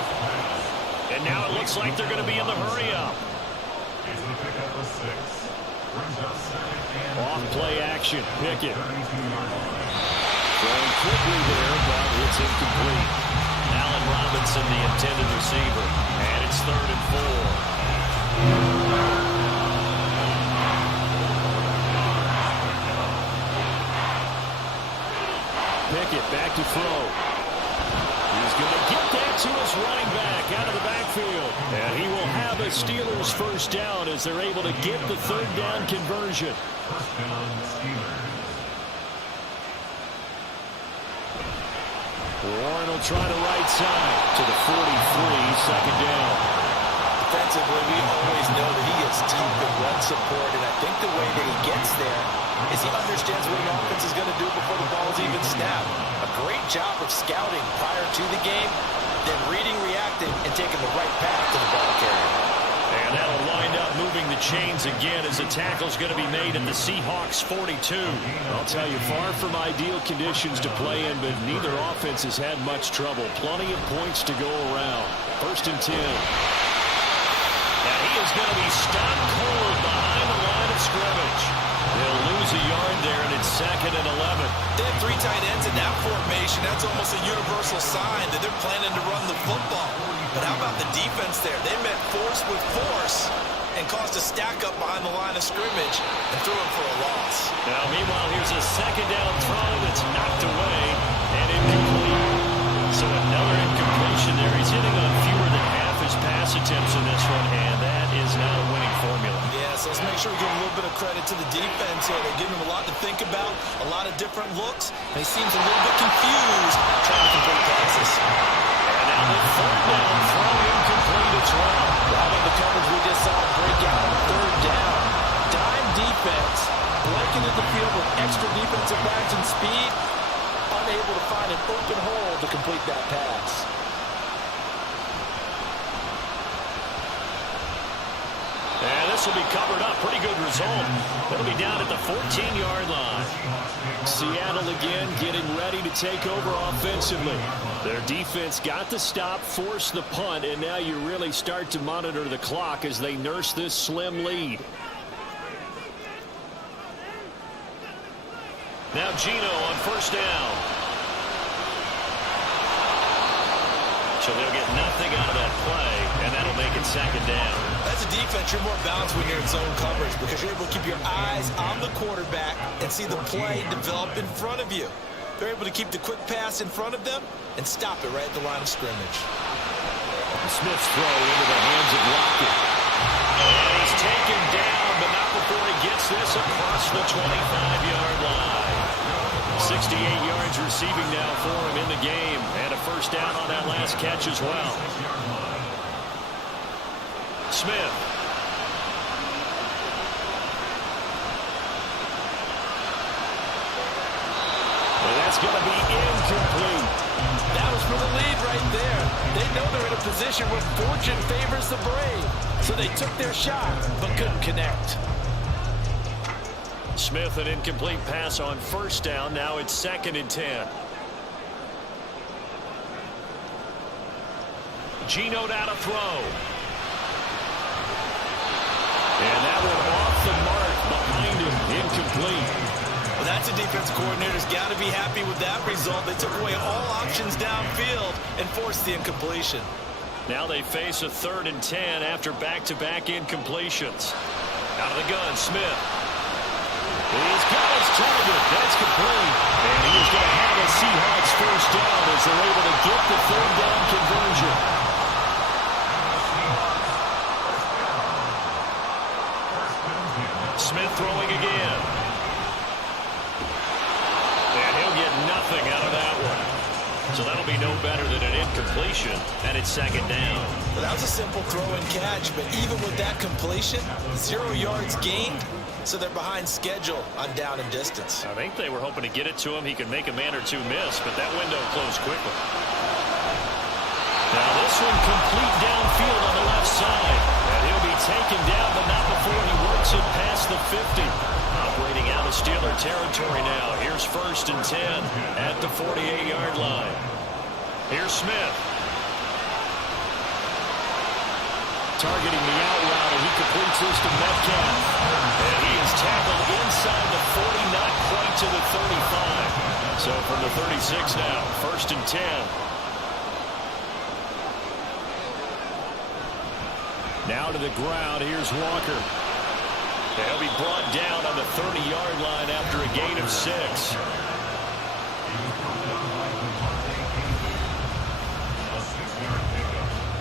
And now it looks like they're going to be in the hurry-up. Off play action, Pickett. Throwing quickly there, but it's incomplete. Allen Robinson, the intended receiver, and it's 3rd and 4. Pickett back to throw. He's going to get that to his running back out of the backfield. And he will have a Steelers first down as they're able to get the 3rd down conversion. First down, Steelers. Warren will try the right side to the 43, 2nd down. Defensively, we always know that he is deep in run support, and I think the way that he gets there is he understands what an offense is going to do before the ball is even snapped. A great job of scouting prior to the game, then reading, reacting, and taking the right path to the ball carrier. And that'll wind up moving the chains again as the tackle's going to be made at the Seahawks 42. I'll tell you, far from ideal conditions to play in, but neither offense has had much trouble. Plenty of points to go around. 1st and 10. And he is going to be stone cold behind the line of scrimmage. They'll lose a yard there, and it's 2nd and 11. They have 3 tight ends in that formation. That's almost a universal sign that they're planning to run the football. But how about the defense there? They met force with force and caused a stack up behind the line of scrimmage and threw him for a loss. Now, meanwhile, here's a 2nd down throw that's knocked away and incomplete. So another incompletion there. He's hitting on fewer than half his pass attempts in this one, and that is not a winning formula. Yeah, so let's make sure we give a little bit of credit to the defense here. They're giving him a lot to think about, a lot of different looks, and he seems a little bit confused trying to complete passes. And now the 3rd down throw incomplete as well. Right on the coverage we just saw break out on 3rd down. Dime defense, blanketed the field with extra defensive backs and speed, unable to find an open hole to complete that pass. And this will be covered up. Pretty good result. It'll be down at the 14-yard line. Seattle again getting ready to take over offensively. Their defense got the stop, forced the punt, and now you really start to monitor the clock as they nurse this slim lead. Now Geno on 1st down. So they'll get nothing out of that play, and that'll make it 2nd down. As a defense, you're more balanced when you're in zone coverage because you're able to keep your eyes on the quarterback and see the play develop in front of you. They're able to keep the quick pass in front of them and stop it right at the line of scrimmage. Smith's throw into the hands of Lockett. And he's taken down, but not before he gets this across the 25-yard line. 68 yards receiving now for him in the game, and a 1st down on that last catch as well. Smith. And that's going to be incomplete. That was for the lead right there. They know they're in a position where fortune favors the brave. So they took their shot, but couldn't connect. Smith, an incomplete pass on 1st down. Now it's 2nd and 10. Geno down to throw. And that one off the mark behind him, incomplete. Well, that's a defense coordinator's got to be happy with that result. They took away all options downfield and forced the incompletion. Now they face a 3rd and 10 after back-to-back incompletions. Out of the gun, Smith. He's got his target. That's complete. And he is going to have a Seahawks first down as they're able to get the 3rd down conversion. Smith throwing again. And he'll get nothing out of that one. So that'll be no better than an incompletion, and it's 2nd down. Well, that was a simple throw and catch, but even with that completion, 0 yards gained, so they're behind schedule on down and distance. I think they were hoping to get it to him. He could make a man or two miss, but that window closed quickly. Now this one complete downfield on the left side. And he'll be taken down, but not before he works it past the 50. Operating out of Steeler territory now. Here's 1st and 10 at the 48-yard line. Here's Smith. Targeting the out route, and he completes this to Metcalf. And he is tackled inside the 40, not quite to the 35. So from the 36 now, 1st and 10. Now to the ground, here's Walker. He'll be brought down on the 30-yard line after a gain of 6.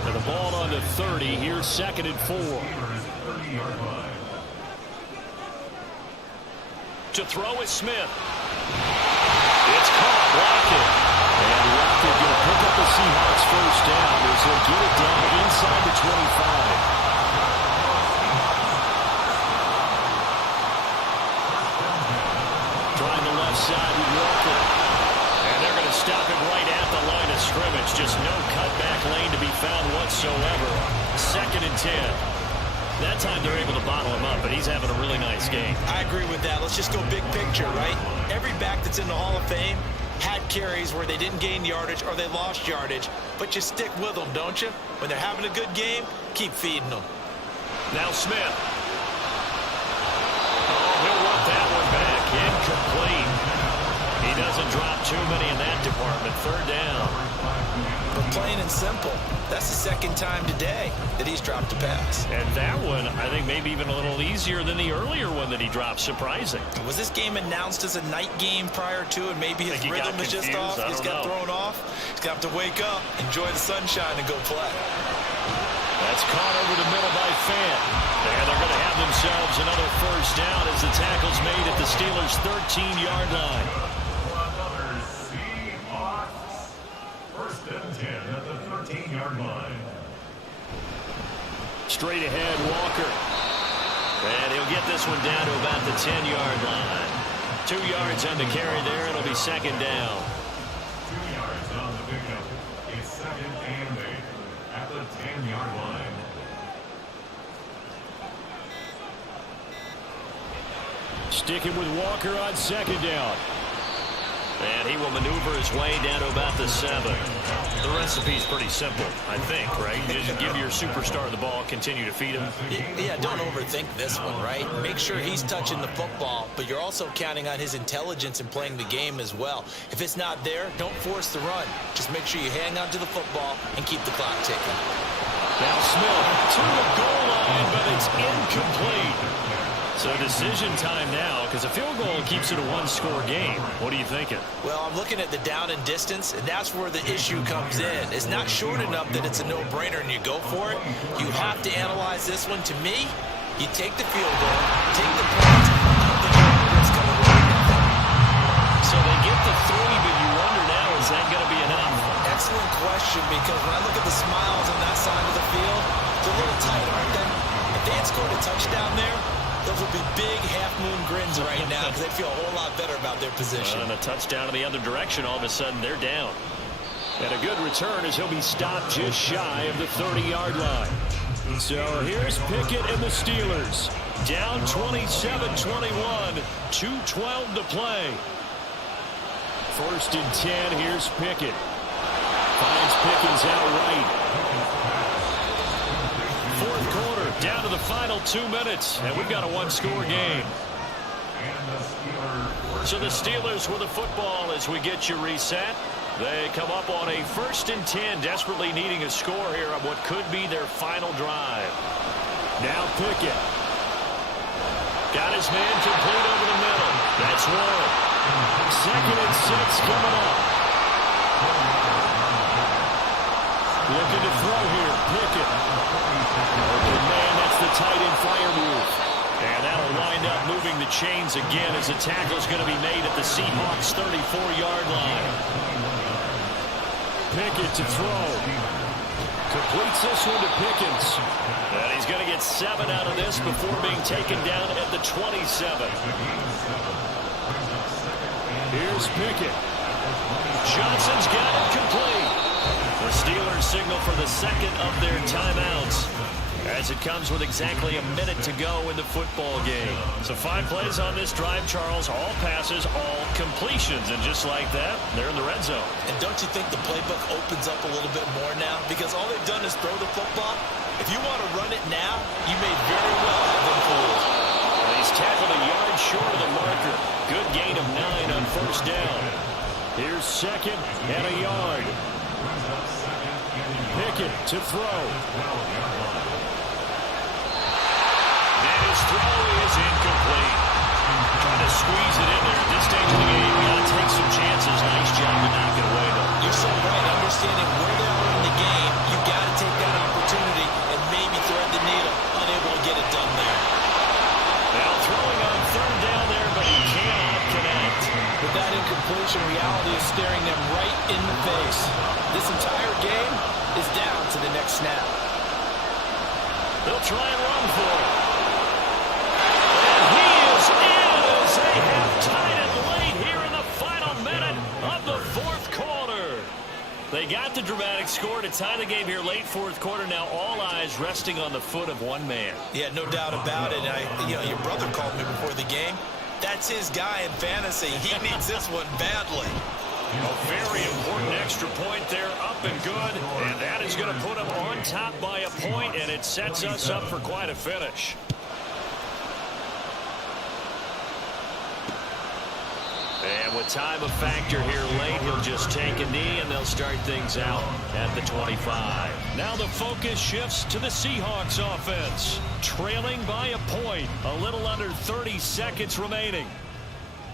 With the ball on the 30, here's 2nd and 4. To throw is Smith. It's caught, Lockett. And Lockett going to pick up the Seahawks 1st down as they get it down inside the 25. Trying the left side with Walker. And they're going to stop him right at the line of scrimmage. Just no cutback lane to be found whatsoever. 2nd and 10. That time they're able to bottle him up, but he's having a really nice game. I agree with that. Let's just go big picture, right? Every back that's in the Hall of Fame had carries where they didn't gain yardage or they lost yardage, but you stick with them, don't you? When they're having a good game, keep feeding them. Now Smith. Oh, he'll want that one back. Incomplete. He doesn't drop too many in that department. 3rd down. But plain and simple, that's the 2nd time today that he's dropped a pass. And that one, I think, maybe even a little easier than the earlier one that he dropped. Surprising. Was this game announced as a night game prior to, and maybe his rhythm is just off? He's got thrown off. He's going to have to wake up, enjoy the sunshine, and go play. That's caught over the middle by Fant. And they're going to have themselves another 1st down as the tackle's made at the Steelers' 13-yard line. Another Seahawks. 1st and 10 at the 13-yard line. Straight ahead, Walker. And he'll get this one down to about the 10-yard line. 2 yards on the carry there. It'll be 2nd down. 2 yards on the pickup. It's 2nd and 8 at the 10-yard line. Sticking with Walker on 2nd down. And he will maneuver his way down to about the 7. The recipe's pretty simple, I think, right? You just give your superstar the ball, continue to feed him. Yeah, don't overthink this one, right? Make sure he's touching the football, but you're also counting on his intelligence in playing the game as well. If it's not there, don't force the run. Just make sure you hang on to the football and keep the clock ticking. Now Smith to the goal line, but it's incomplete. So decision time now, because a field goal keeps it a one-score game. What are you thinking? Well, I'm looking at the down and distance, and that's where the issue comes in. It's not short enough that it's a no-brainer and you go for it. You have to analyze this one. To me, you take the field goal, take the point, it's going to work. So they get the 3, but you wonder now, is that going to be enough? Excellent question, because when I look at the smiles on that side of the field, they're a little tight, aren't they? If they had scored a touchdown there, those would be big half-moon grins right now because they feel a whole lot better about their position. And a touchdown in the other direction, all of a sudden they're down. And a good return as he'll be stopped just shy of the 30-yard line. So here's Pickett and the Steelers. Down 27-21, 2:12 to play. 1st and 10, here's Pickett. Finds Pickens out right. 4th quarter, down to the final 2 minutes, and we've got a one-score game. So the Steelers with the football as we get you reset. They come up on a 1st and 10, desperately needing a score here on what could be their final drive. Now Pickett. Got his man complete over the middle. That's one. 2nd and 6 coming up. Looking to throw here, Pickett. Open man, that's the tight end fire move. And that'll wind up moving the chains again as the tackle's going to be made at the Seahawks' 34-yard line. Pickett to throw. Completes this one to Pickens. And he's going to get 7 out of this before being taken down at the 27. Here's Pickett. Johnson's got it complete. The Steelers signal for the second of their timeouts as it comes with exactly a minute to go in the football game. So 5 plays on this drive, Charles. All passes, all completions. And just like that, they're in the red zone. And don't you think the playbook opens up a little bit more now? Because all they've done is throw the football. If you want to run it now, you may very well have been fooled. And he's tackled a yard short of the marker. Good gain of 9 on first down. Here's second and a yard. Pickett to throw. And his throw is incomplete. Trying to squeeze it in there at this stage of the game. You got to take some chances. Nice job to knock it away, though. You're so right. Understanding where they are in the game, you got to take that opportunity and maybe thread the needle. Unable to get it done there. Now throwing on third down there, but he cannot connect. With that incompletion, reality is staring them right in the face. This entire game is down to the next snap. They'll try and run for it. And he is in as they have tied it late here in the final minute of the fourth quarter. They got the dramatic score to tie the game here late fourth quarter. Now all eyes resting on the foot of one man. Yeah, no doubt about it. Your brother called me before the game. That's his guy in fantasy. He needs this one badly. A very important extra point there, up and good, and that is going to put them on top by a point, and it sets us up for quite a finish. And with time a factor here late, he'll just take a knee, and they'll start things out at the 25. Now the focus shifts to the Seahawks offense, trailing by a point, a little under 30 seconds remaining.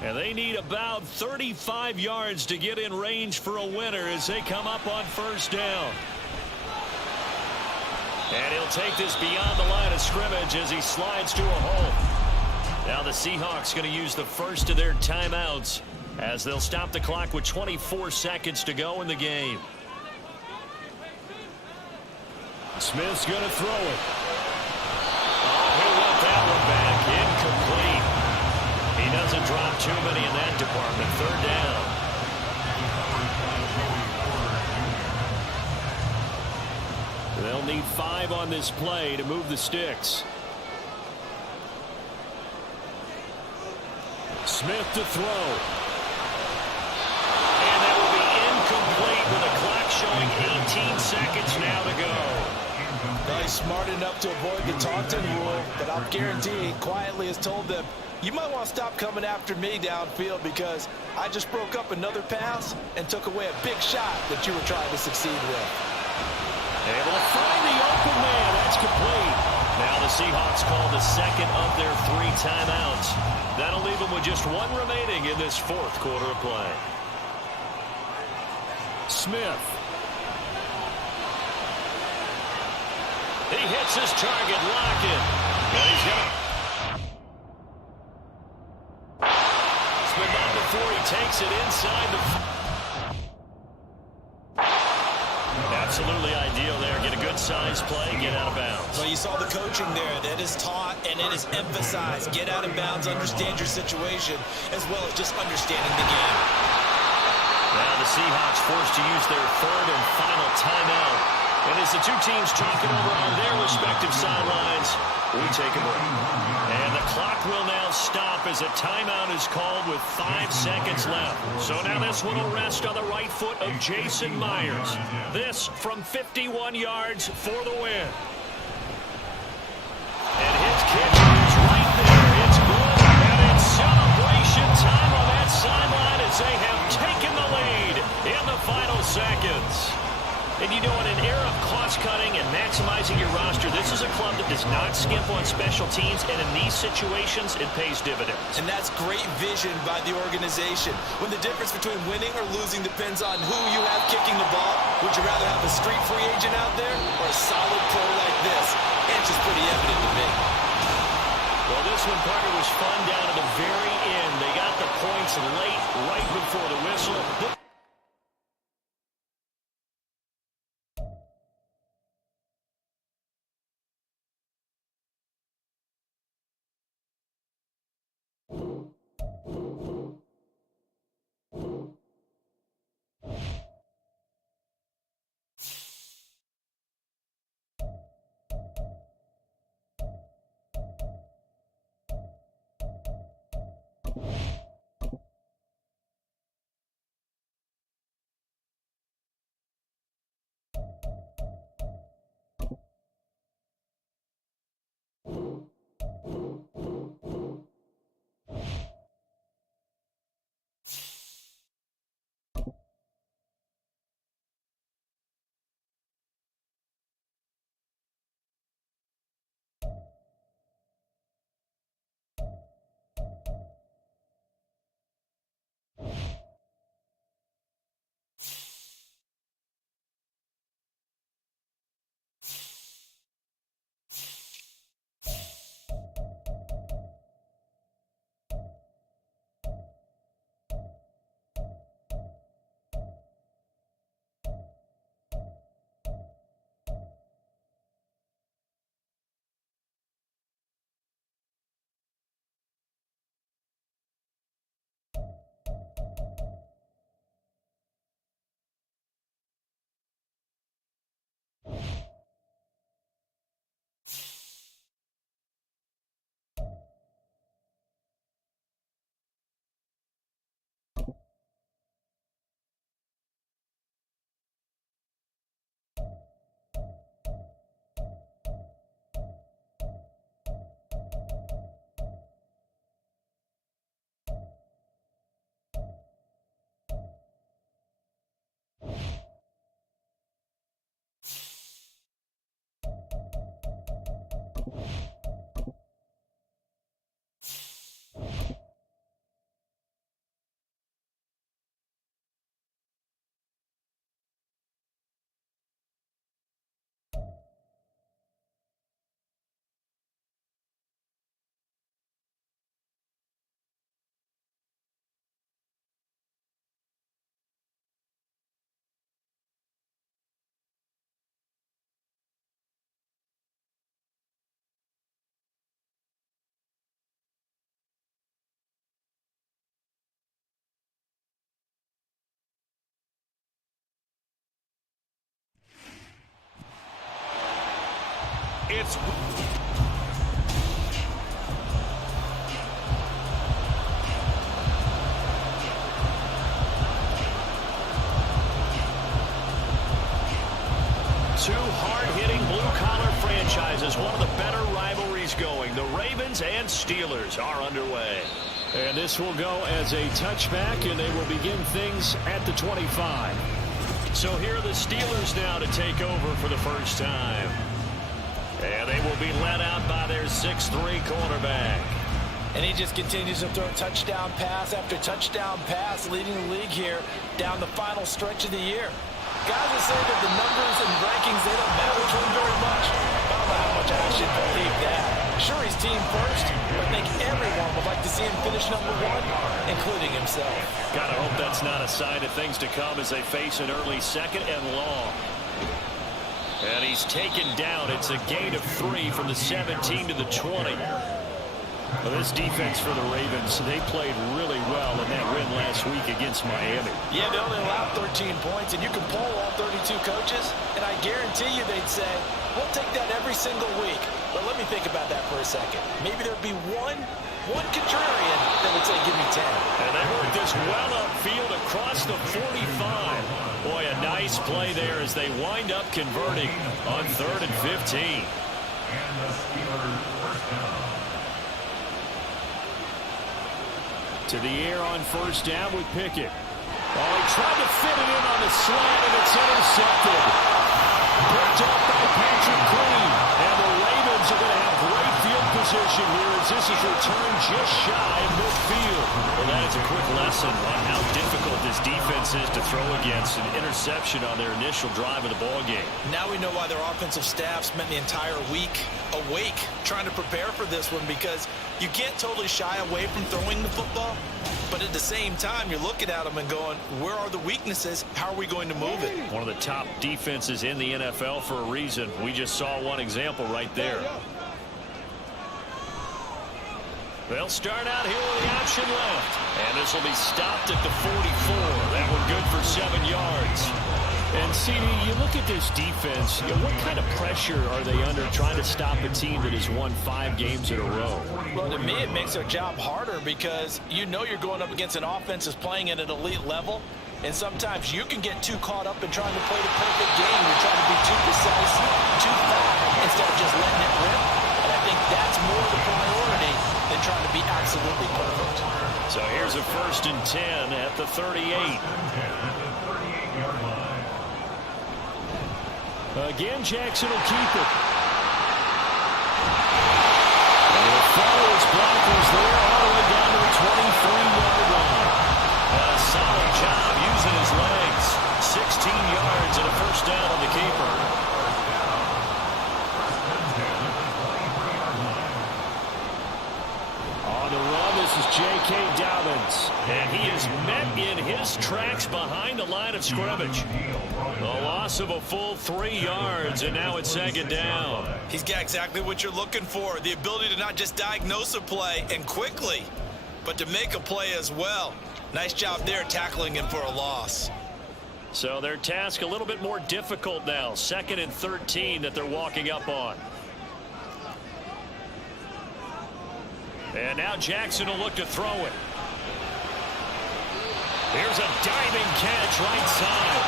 And they need about 35 yards to get in range for a winner as they come up on first down. And he'll take this beyond the line of scrimmage as he slides to a hole. Now the Seahawks going to use the first of their timeouts as they'll stop the clock with 24 seconds to go in the game. Smith's going to throw it. Oh, he'll let that one back. Incomplete. He doesn't drop too many in that department. Third down. They'll need 5 on this play to move the sticks. Smith to throw. And that will be incomplete with the clock showing 18 seconds now to go. Well, he's smart enough to avoid the taunting rule, but I'll guarantee he quietly has told them, you might want to stop coming after me downfield because I just broke up another pass and took away a big shot that you were trying to succeed with. Able to find the open man. That's complete. Now the Seahawks call the second of their 3 timeouts. That'll leave them with just 1 remaining in this fourth quarter of play. Smith. He hits his target, Lockett. And he's going to... Smith on before he takes it inside the... Absolutely ideal there. Get a good size play, get out of bounds. Well, you saw the coaching there. That is taught and it is emphasized. Get out of bounds, understand your situation, as well as just understanding the game. Now the Seahawks forced to use their third and final timeout. And as the two teams talking over on their respective sidelines, we take a break. And the clock will now stop as a timeout is called with 5 seconds left. So now this one will rest on the right foot of Jason Myers. This from 51 yards for the win. And his kick is right there. It's good. And it's celebration time on that sideline as they have taken the lead in the final seconds. And you know, in an era of cost-cutting and maximizing your roster, this is a club that does not skimp on special teams, and in these situations, it pays dividends. And that's great vision by the organization. When the difference between winning or losing depends on who you have kicking the ball, would you rather have a street free agent out there or a solid pro like this? It's just pretty evident to me. Well, this one, Parker, was fun down at the very end. They got the points late, right before the whistle. Seahawks. Two hard-hitting blue-collar franchises, one of the better rivalries going. The Ravens and Steelers are underway. And this will go as a touchback, and they will begin things at the 25. So here are the Steelers now to take over for the first time. And they will be led out by their 6'3 quarterback. And he just continues to throw touchdown pass after touchdown pass, leading the league here down the final stretch of the year. Guys will say that the numbers and rankings, they don't matter to him very much. I don't know how much I actually believe that. Sure, he's team first, but I think everyone would like to see him finish number one, including himself. Gotta hope that's not a sign of things to come as they face an early second and long. And he's taken down. It's a gain of 3 from the 17 to the 20. Well, this defense for the Ravens, they played really well in that win last week against Miami. Yeah, they only allowed 13 points, and you can poll all 32 coaches, and I guarantee you they'd say, we'll take that every single week. But let me think about that for a second. Maybe there'd be one contrarian that would say, give me 10. And they work this well upfield across the 45. Boy, a nice play there as they wind up converting on 3rd and 15. And the Steelers first down. To the air on first down with Pickett. Oh, he tried to fit it in on the slant, and it's intercepted. Picked up by Patrick Queen. And the Ravens are going to have great field position here as this is returned just shy of midfield. Well, that is a quick lesson on how difficult this defense is to throw against. An interception on their initial drive of the ballgame. Now we know why their offensive staff spent the entire week awake trying to prepare for this one, because you can't totally shy away from throwing the football, but at the same time you're looking at them and going, where are the weaknesses? How are we going to move it? One of the top defenses in the NFL for a reason. We just saw one example right there. They'll start out here with the option left, and this will be stopped at the 44. That one good for 7 yards. And, CD, you look at this defense, what kind of pressure are they under trying to stop a team that has won 5 games in a row? Well, to me, it makes their job harder because you know you're going up against an offense that's playing at an elite level, and sometimes you can get too caught up in trying to play the perfect game. You're trying to be too precise, too far, instead of just letting it rip. And I think that's more the priority than trying to be absolutely perfect. So here's a 1st and 10 at the 38. Again, Jackson will keep it. And he'll follow his blockers there all the way down to the 23-yard line. A solid job using his legs. 16 yards and a first down on the keeper. On the run, this is J.K. Dobbins. And he is met in his tracks behind the line of scrimmage. A loss of a full 3 yards, and now it's 2nd down. He's got exactly what you're looking for, the ability to not just diagnose a play and quickly, but to make a play as well. Nice job there tackling him for a loss. So their task a little bit more difficult now. 2nd and 13 that they're walking up on. And now Jackson will look to throw it. Here's a diving catch right side.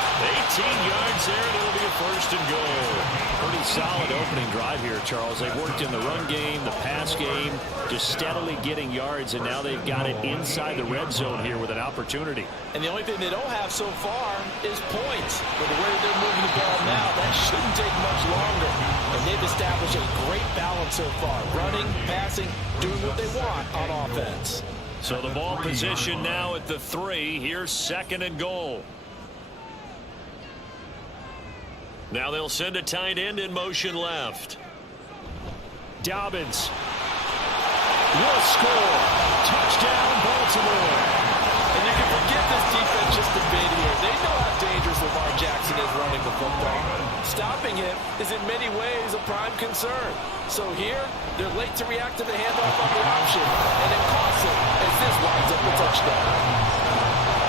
18 yards there, and it'll be a 1st and goal. Pretty solid opening drive here, Charles. They've worked in the run game, the pass game, just steadily getting yards, and now they've got it inside the red zone here with an opportunity. And the only thing they don't have so far is points. But the way they're moving the ball now, that shouldn't take much longer. And they've established a great balance so far. Running, passing, doing what they want on offense. So the ball position now at the 3. Here's 2nd and goal. Now they'll send a tight end in motion left. Dobbins will score. Touchdown, Baltimore. And you can forget this defense just a bit here. They know how dangerous Lamar Jackson is running the football. Stopping him is in many ways a prime concern. So here, they're late to react to the handoff on the option, and it costs them as this winds up a touchdown.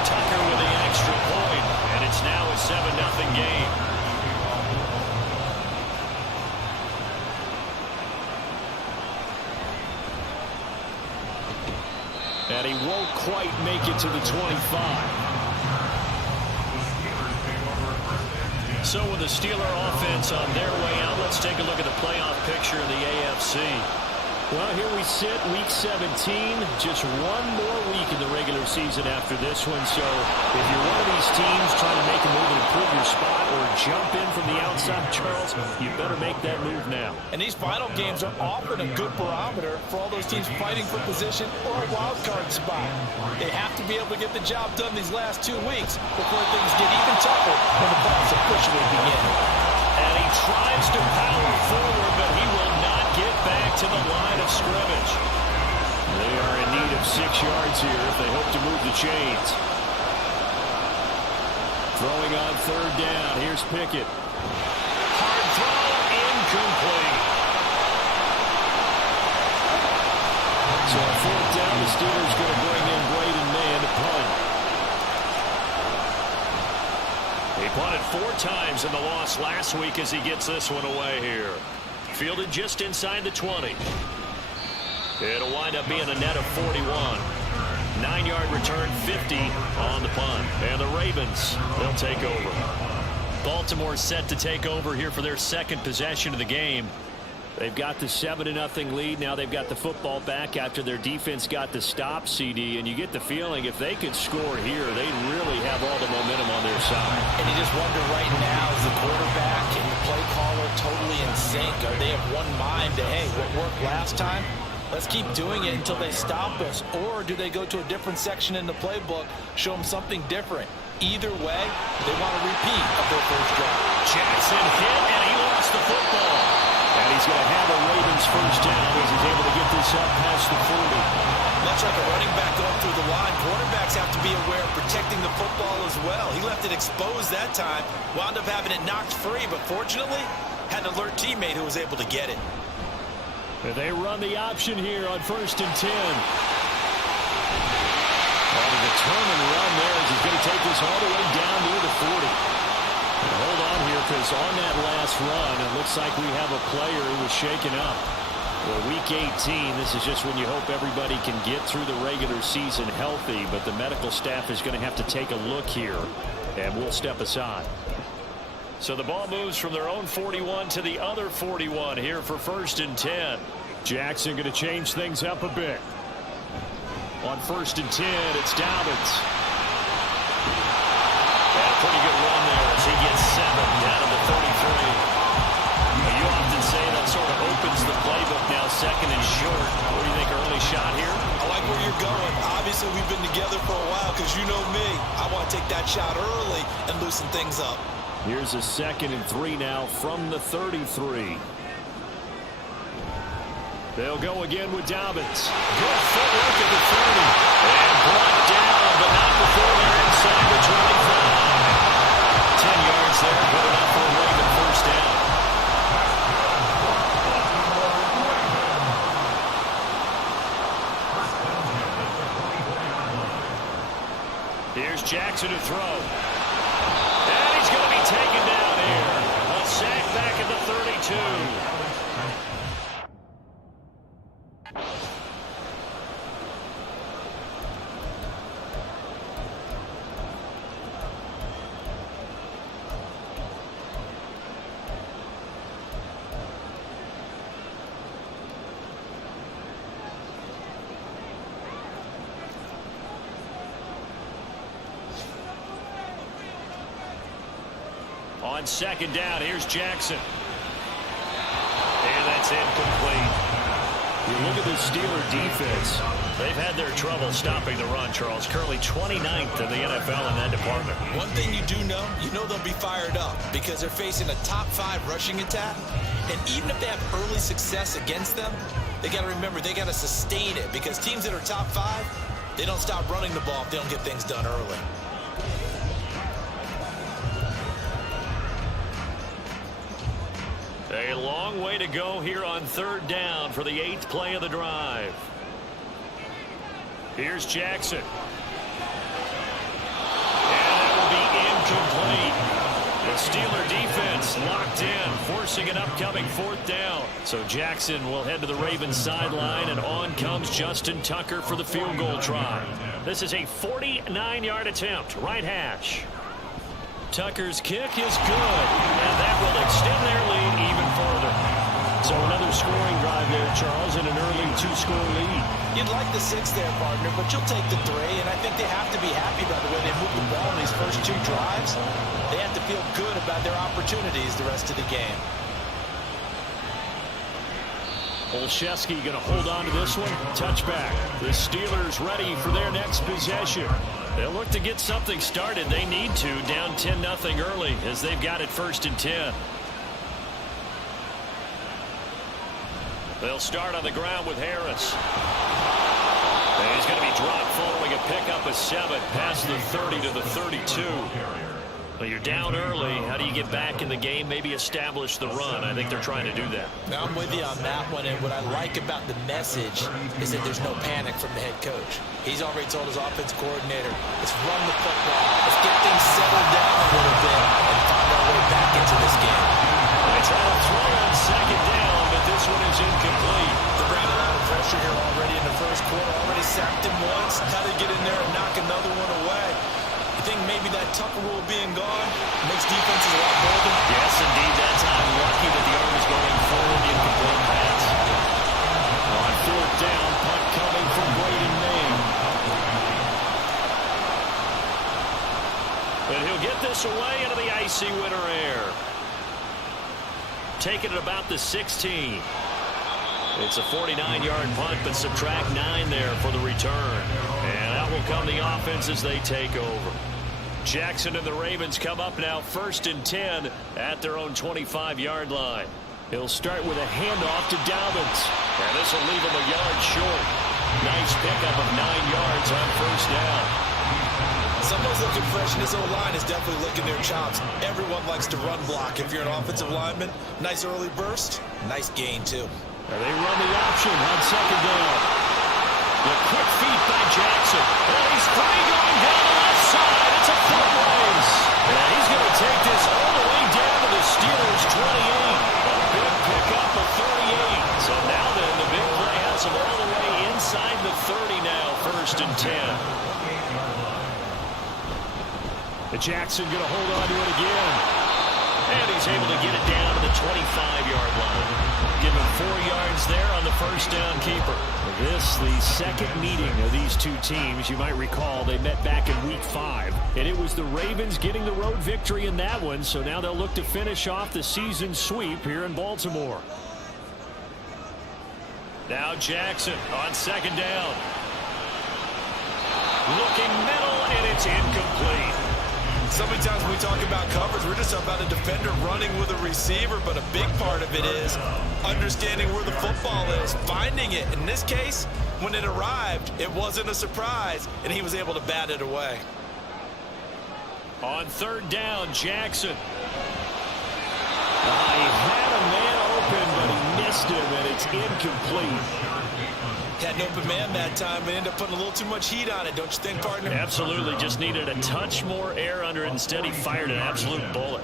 Tucker with the extra point, and it's now a 7-0 game. And he won't quite make it to the 25. So with the Steeler offense on their way out, let's take a look at the playoff picture in the AFC. Well, here we sit, Week 17. Just one more week in the regular season after this one. So if you're one of these teams trying to make a move and improve your spot or jump in from the outside, Charles, you better make that move now. And these final games are often a good barometer for all those teams fighting for position or a wild card spot. They have to be able to get the job done these last 2 weeks before things get even tougher when the playoffs officially begin. And he tries to power forward, but he will not get back to the line of scrimmage. They are in need of 6 yards here if they hope to move the chains. Throwing on third down. Here's Pickett. Hard throw, incomplete. So on fourth down, the Steelers going to bring in Braden Mann to punt. He punted 4 times in the loss last week as he gets this one away here. Fielded just inside the 20. It'll wind up being a net of 41. 9-yard return, 50 on the punt. And the Ravens, they'll take over. Baltimore set to take over here for their second possession of the game. They've got the 7-0 lead. Now they've got the football back after their defense got the stop, CD. And you get the feeling if they could score here, they'd really have all the momentum on their side. And you just wonder right now, is the quarterback and the play caller totally in sync? Are they of one mind that, hey, what worked last time? Let's keep doing it until they stop us. Or do they go to a different section in the playbook, show them something different? Either way, they want a repeat of their first drive. Jackson hit, and he lost the football. And he's going to have a Ravens first down as he's able to get this up past the 40. Much like a running back going through the line, quarterbacks have to be aware of protecting the football as well. He left it exposed that time, wound up having it knocked free, but fortunately, had an alert teammate who was able to get it. And they run the option here on 1st and 10. On a determined run there as he's going to take this all the way down near the 40. And hold on here because on that last run, it looks like we have a player who was shaken up. Well, Week 18, this is just when you hope everybody can get through the regular season healthy, but the medical staff is going to have to take a look here, and we'll step aside. So the ball moves from their own 41 to the other 41 here for 1st and 10. Jackson going to change things up a bit. On 1st and 10, it's Dobbins. And a pretty good run there as he gets 7 down to the 33. Now, you often say that sort of opens the playbook now, 2nd and short. What do you think, early shot here? I like where you're going. Obviously, we've been together for a while because you know me. I want to take that shot early and loosen things up. Here's a 2nd and 3 now from the 33. They'll go again with Dobbins. Good footwork at the 30. And brought down, but not before they're inside the 25. 10 yards there, good enough for a Raven first down. Here's Jackson to throw. And he's going to be taken down here. A sack back at the 32. On 2nd down, here's Jackson. And that's incomplete. You look at the Steeler defense. They've had their trouble stopping the run, Charles. Currently 29th in the NFL in that department. One thing you do know, they'll be fired up because they're facing a top 5 rushing attack. And even if they have early success against them, they got to remember they got to sustain it because teams that are top 5, they don't stop running the ball if they don't get things done early. A long way to go here on 3rd down for the 8th play of the drive. Here's Jackson. And that will be incomplete. The Steeler defense locked in, forcing an upcoming 4th down. So Jackson will head to the Ravens sideline, and on comes Justin Tucker for the field goal try. This is a 49-yard attempt, right hash. Tucker's kick is good, and that will extend their lead even further. So another scoring drive there, Charles, and an early 2-score lead. You'd like the 6 there, partner, but you'll take the 3, and I think they have to be happy about the way they moved the ball in these first 2 drives. They have to feel good about their opportunities the rest of the game. Olszewski going to hold on to this one. Touchback. The Steelers ready for their next possession. They'll look to get something started. They need to, down 10-0 early as they've got it 1st and 10. They'll start on the ground with Harris. And he's going to be dropped following a pickup of 7 past the 30 to the 32. Well, you're down early. How do you get back in the game? Maybe establish the run. I think they're trying to do that. Now, I'm with you on that one, and what I like about the message is that there's no panic from the head coach. He's already told his offensive coordinator, let's run the football. Let's get things settled down a little bit and find our way back into this game. They try to throw on 2nd down, but this one is incomplete. They're bringing a lot of pressure here already in the first quarter. Already sacked him once. Now they get in there and knock another one away. You think maybe that Tucker rule being gone makes defenses a lot bolder? Yes, indeed. That time, lucky that the arm is going forward. The incomplete pass. On 4th down, punt coming from Braden Maine. But he'll get this away into the icy winter air. Taking it about the 16. It's a 49-yard punt, but subtract 9 there for the return. And out will come the offense as they take over. Jackson and the Ravens come up now 1st and 10 at their own 25-yard line. He'll start with a handoff to Dobbins. And this will leave him a yard short. Nice pickup of 9 yards on 1st down. Someone's looking fresh, and this O-line is definitely licking their chops. Everyone likes to run block. If you're an offensive lineman, nice early burst, nice gain, too. And they run the option on 2nd down. The quick feet by Jackson. And he's free going down the left side. It's a foot race. And he's going to take this all the way down to the Steelers' 28. A big pickup of 38. So now then, the big play has him all the way inside the 30 now, 1st and 10. Jackson going to hold on to it again. And he's able to get it down to the 25-yard line. Give him 4 yards there on the 1st down keeper. This, the second meeting of these two teams. You might recall they met back in Week 5. And it was the Ravens getting the road victory in that one. So now they'll look to finish off the season sweep here in Baltimore. Now Jackson on 2nd down. Looking middle, and it's incomplete. So many times when we talk about coverage, we're just about a defender running with a receiver, but a big part of it is understanding where the football is, finding it. In this case, when it arrived, it wasn't a surprise, and he was able to bat it away. On 3rd down, Jackson. He had a man open, but he missed him, and it's incomplete. Had an open man that time and ended up putting a little too much heat on it, don't you think, partner? Absolutely. Just needed a touch more air under it. Instead, he fired an absolute bullet.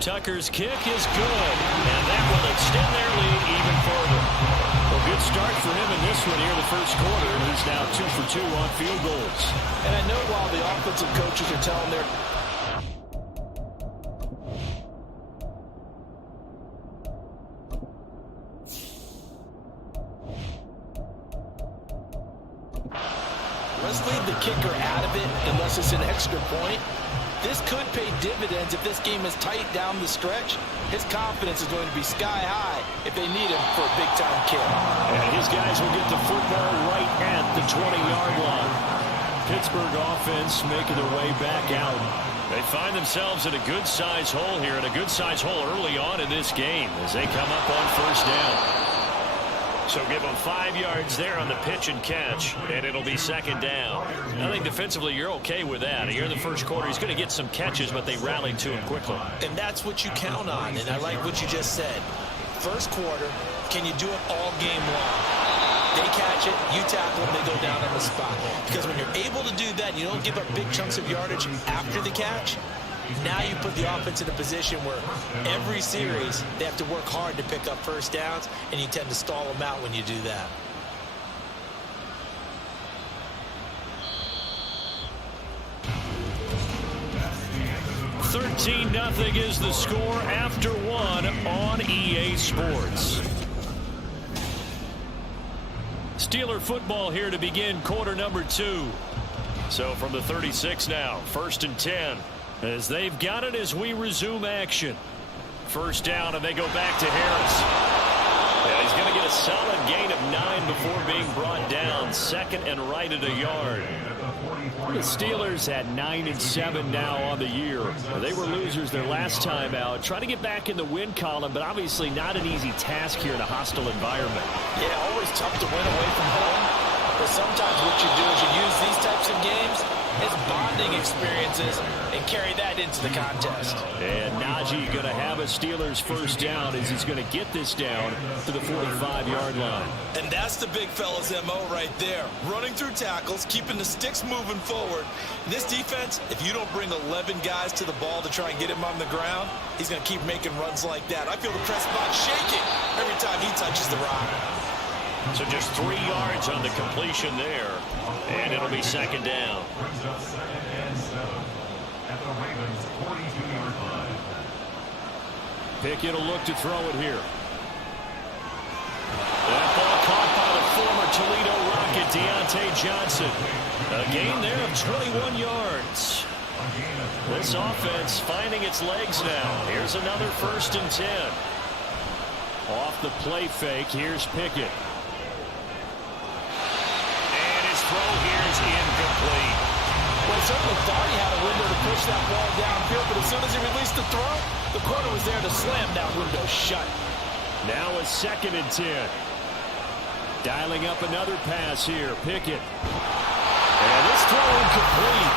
Tucker's kick is good, and that will extend their lead even further. Well, good start for him in this one here in the first quarter, and he's now 2 for 2 on field goals. And I know while the offensive coaches are telling their let's leave the kicker out of it unless it's an extra point. This could pay dividends if this game is tight down the stretch. His confidence is going to be sky high if they need him for a big-time kick. And his guys will get the football right at the 20-yard line. Pittsburgh offense making their way back out. They find themselves in a good-sized hole here, and a good-sized hole early on in this game as they come up on 1st down. So give them 5 yards there on the pitch and catch, and it'll be 2nd down. I think defensively you're okay with that. Here in the first quarter, he's going to get some catches, but they rallied to him quickly. And that's what you count on, and I like what you just said. First quarter, can you do it all game long? They catch it, you tackle them, they go down on the spot. Because when you're able to do that, you don't give up big chunks of yardage after the catch. Now you put the offense in a position where every series they have to work hard to pick up first downs, and you tend to stall them out when you do that. $13-0 is the score after one on EA Sports. Steeler football here to begin quarter number 2. So from the 36 now, 1st and 10. As they've got it as we resume action. First down, and they go back to Harris. Yeah, he's going to get a solid gain of 9 before being brought down. 2nd and right at a yard. The Steelers at 9-7 now on the year. They were losers their last time out. Try to get back in the win column, but obviously not an easy task here in a hostile environment. Yeah, always tough to win away from home. But sometimes what you do is you use these types of games as bonding experiences and carry that into the contest. And Najee going to have a Steelers first down as he's going to get this down to the 45-yard line. And that's the big fella's MO right there. Running through tackles, keeping the sticks moving forward. This defense, if you don't bring 11 guys to the ball to try and get him on the ground, he's going to keep making runs like that. I feel the press box shaking every time he touches the rock. So just 3 yards on the completion there. And it'll be 2nd down. Brings up 2nd and 7 at the Ravens' 42-yard line. Pickett will look to throw it here. That ball caught by the former Toledo Rocket, Deontay Johnson. A gain there of 21 yards. This offense finding its legs now. Here's another 1st and 10. Off the play fake, here's Pickett. Throw here is incomplete. Well, he certainly thought he had a window to push that ball downfield, but as soon as he released the throw, the corner was there to slam that window shut. Now a 2nd and 10. Dialing up another pass here. Pickett. And this throw incomplete.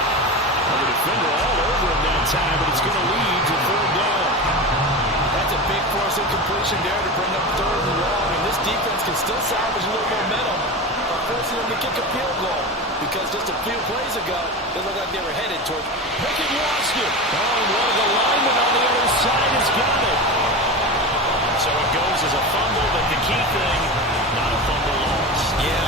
The defender all over him that time, but it's going to lead to 3rd down. That's a big force incompletion there to bring up 3rd and long, and this defense can still salvage a little momentum by forcing them to kick a field goal, because just a few plays ago, they looked like they were headed toward. Pickett lost it. Oh, and one of the linemen on the other side has got it. So it goes as a fumble, but the key thing, not a fumble loss. Yeah,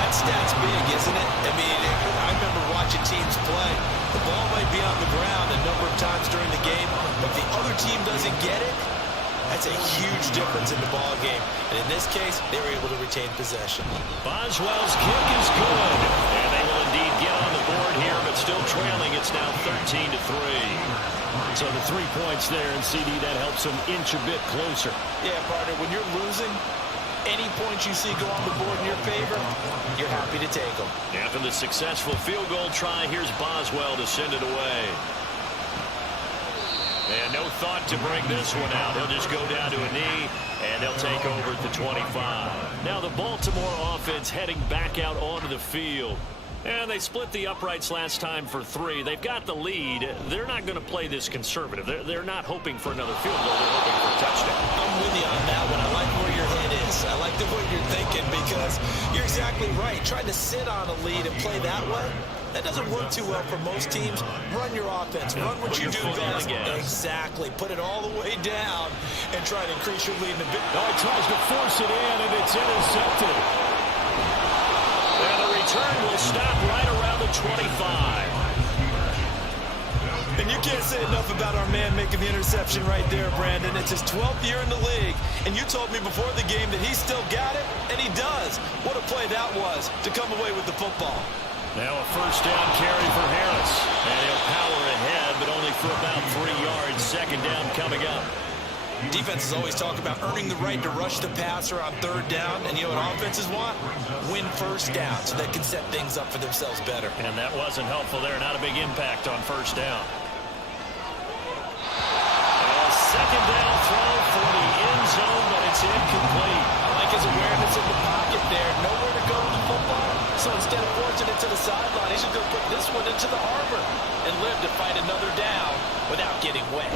that stat's big, isn't it? I mean, I remember watching teams play. The ball might be on the ground a number of times during the game, but if the other team doesn't get it, that's a huge difference in the ball game. And in this case, they were able to retain possession. Boswell's kick is good. And they will indeed get on the board here, but still trailing. It's now 13-3. So the 3 points there, and CD, that helps them inch a bit closer. Yeah, partner, when you're losing, any points you see go on the board in your favor, you're happy to take them. After the successful field goal try, here's Boswell to send it away. And no thought to bring this one out. He'll just go down to a knee, and they'll take over at the 25. Now the Baltimore offense heading back out onto the field. And they split the uprights last time for 3. They've got the lead. They're not going to play this conservative. They're not hoping for another field goal. They're hoping for a touchdown. I'm with you on that one. I like where your head is. I like the way you're thinking, because you're exactly right. Trying to sit on a lead and play that way, that doesn't work too well for most teams. Run your offense. Run what you do best. Exactly. Put it all the way down and try to increase your lead in a bit. Oh, he tries to force it in, and it's intercepted. And the return will stop right around the 25. And you can't say enough about our man making the interception right there, Brandon. It's his 12th year in the league, and you told me before the game that he still got it, and he does. What a play that was to come away with the football. Now a first down carry for Harris. And he'll power ahead, but only for about 3 yards. 2nd down coming up. Defenses always talk about earning the right to rush the passer on 3rd down, and you know what offenses want? Win first down so they can set things up for themselves better. And that wasn't helpful there. Not a big impact on 1st down. A 2nd down throw for the end zone, but it's incomplete. I like his awareness in the pocket there. Nowhere to go with the football. So instead of forcing it to the sideline, he's just going to put this one into the harbor and live to fight another down without getting wet.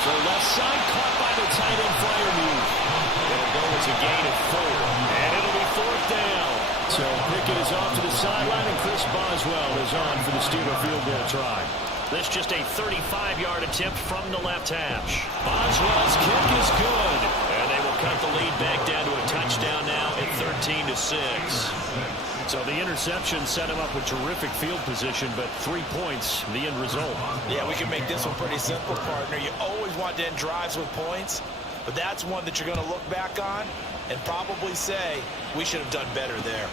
For left side, caught by the tight end Freiermuth. It'll go as a gain of 4. And it'll be 4th down. So Pickett is off to the sideline, and Chris Boswell is on for the Steeler field goal try. This just a 35-yard attempt from the left hash. Boswell's kick is good. And they will cut the lead back down to a touchdown now at 13-6. So the interception set him up with terrific field position, but 3 points, the end result. Yeah, we can make this one pretty simple, partner. You always want to end drives with points, but that's one that you're going to look back on and probably say, we should have done better there.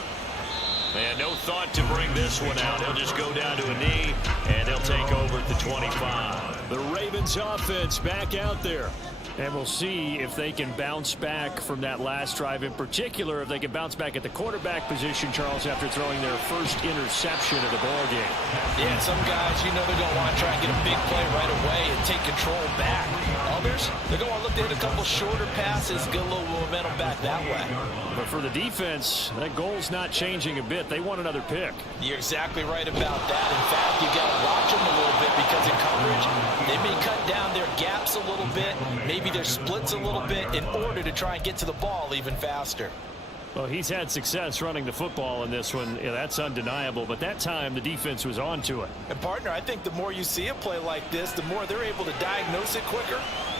And no thought to bring this one out. He'll just go down to a knee, and they'll take over at the 25. The Ravens offense back out there. And we'll see if they can bounce back from that last drive, in particular, if they can bounce back at the quarterback position, Charles, after throwing their first interception of the ballgame. Yeah, and some guys, you know, they're going to want to try and get a big play right away and take control back. Others, they're going to look to hit a couple shorter passes, get a little momentum back that way. But for the defense, that goal's not changing a bit. They want another pick. You're exactly right about that. In fact, you got to watch them a little bit because in coverage, they may cut down their gaps a little bit, maybe their splits a little bit in order to try and get to the ball even faster. Well, he's had success running the football in this one. Yeah, that's undeniable. But that time, the defense was on to it. And, partner, I think the more you see a play like this, the more they're able to diagnose it quicker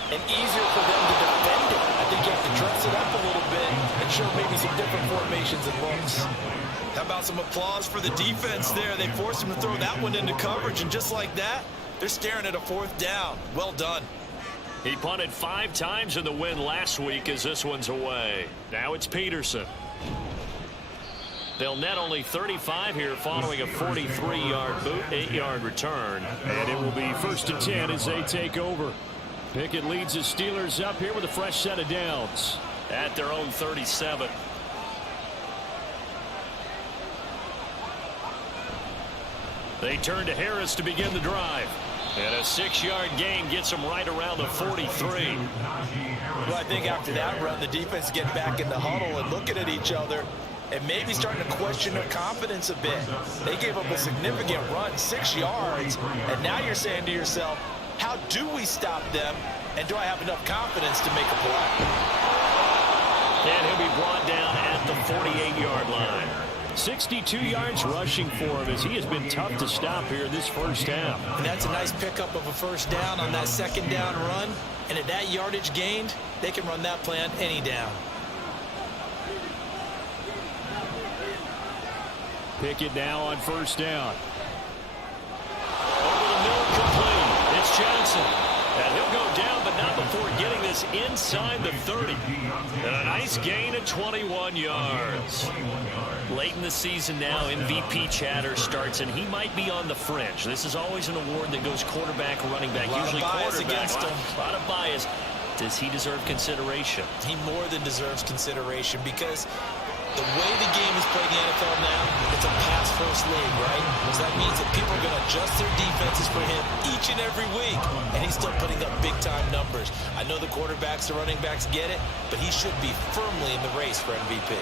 and easier for them to defend it. I think you have to dress it up a little bit and show maybe some different formations and looks. How about some applause for the defense there? They forced him to throw that one into coverage, and just like that, they're staring at a 4th down. Well done. He punted 5 times in the win last week as this one's away. Now it's Peterson. They'll net only 35 here following a 43-yard boot, 8-yard return. And it will be 1st and 10 as they take over. Pickett leads the Steelers up here with a fresh set of downs at their own 37. They turn to Harris to begin the drive. And a 6-yard gain gets them right around the 43. Well, I think after that run, the defense getting back in the huddle and looking at each other and maybe starting to question their confidence a bit. They gave up a significant run, 6 yards, and now you're saying to yourself, how do we stop them, and do I have enough confidence to make a play? And he'll be brought down at the 48-yard line. 62 yards rushing for him as he has been tough to stop here this first half. And that's a nice pickup of a 1st down on that 2nd down run. And at that yardage gained, they can run that play on any down. Pickett now on 1st down. Over the middle, complete. It's Johnson. And he'll go down, but not before getting this inside the 30. And a nice gain of 21 yards. Late in the season now, MVP chatter starts, and he might be on the fringe. This is always an award that goes quarterback, running back, usually quarterback. Against him. A lot of bias. Does he deserve consideration? He more than deserves consideration because the way the game is played in the NFL now, it's a pass-first league, right? So that means that people are going to adjust their defenses for him each and every week, and he's still putting up big-time numbers. I know the quarterbacks, the running backs get it, but he should be firmly in the race for MVP.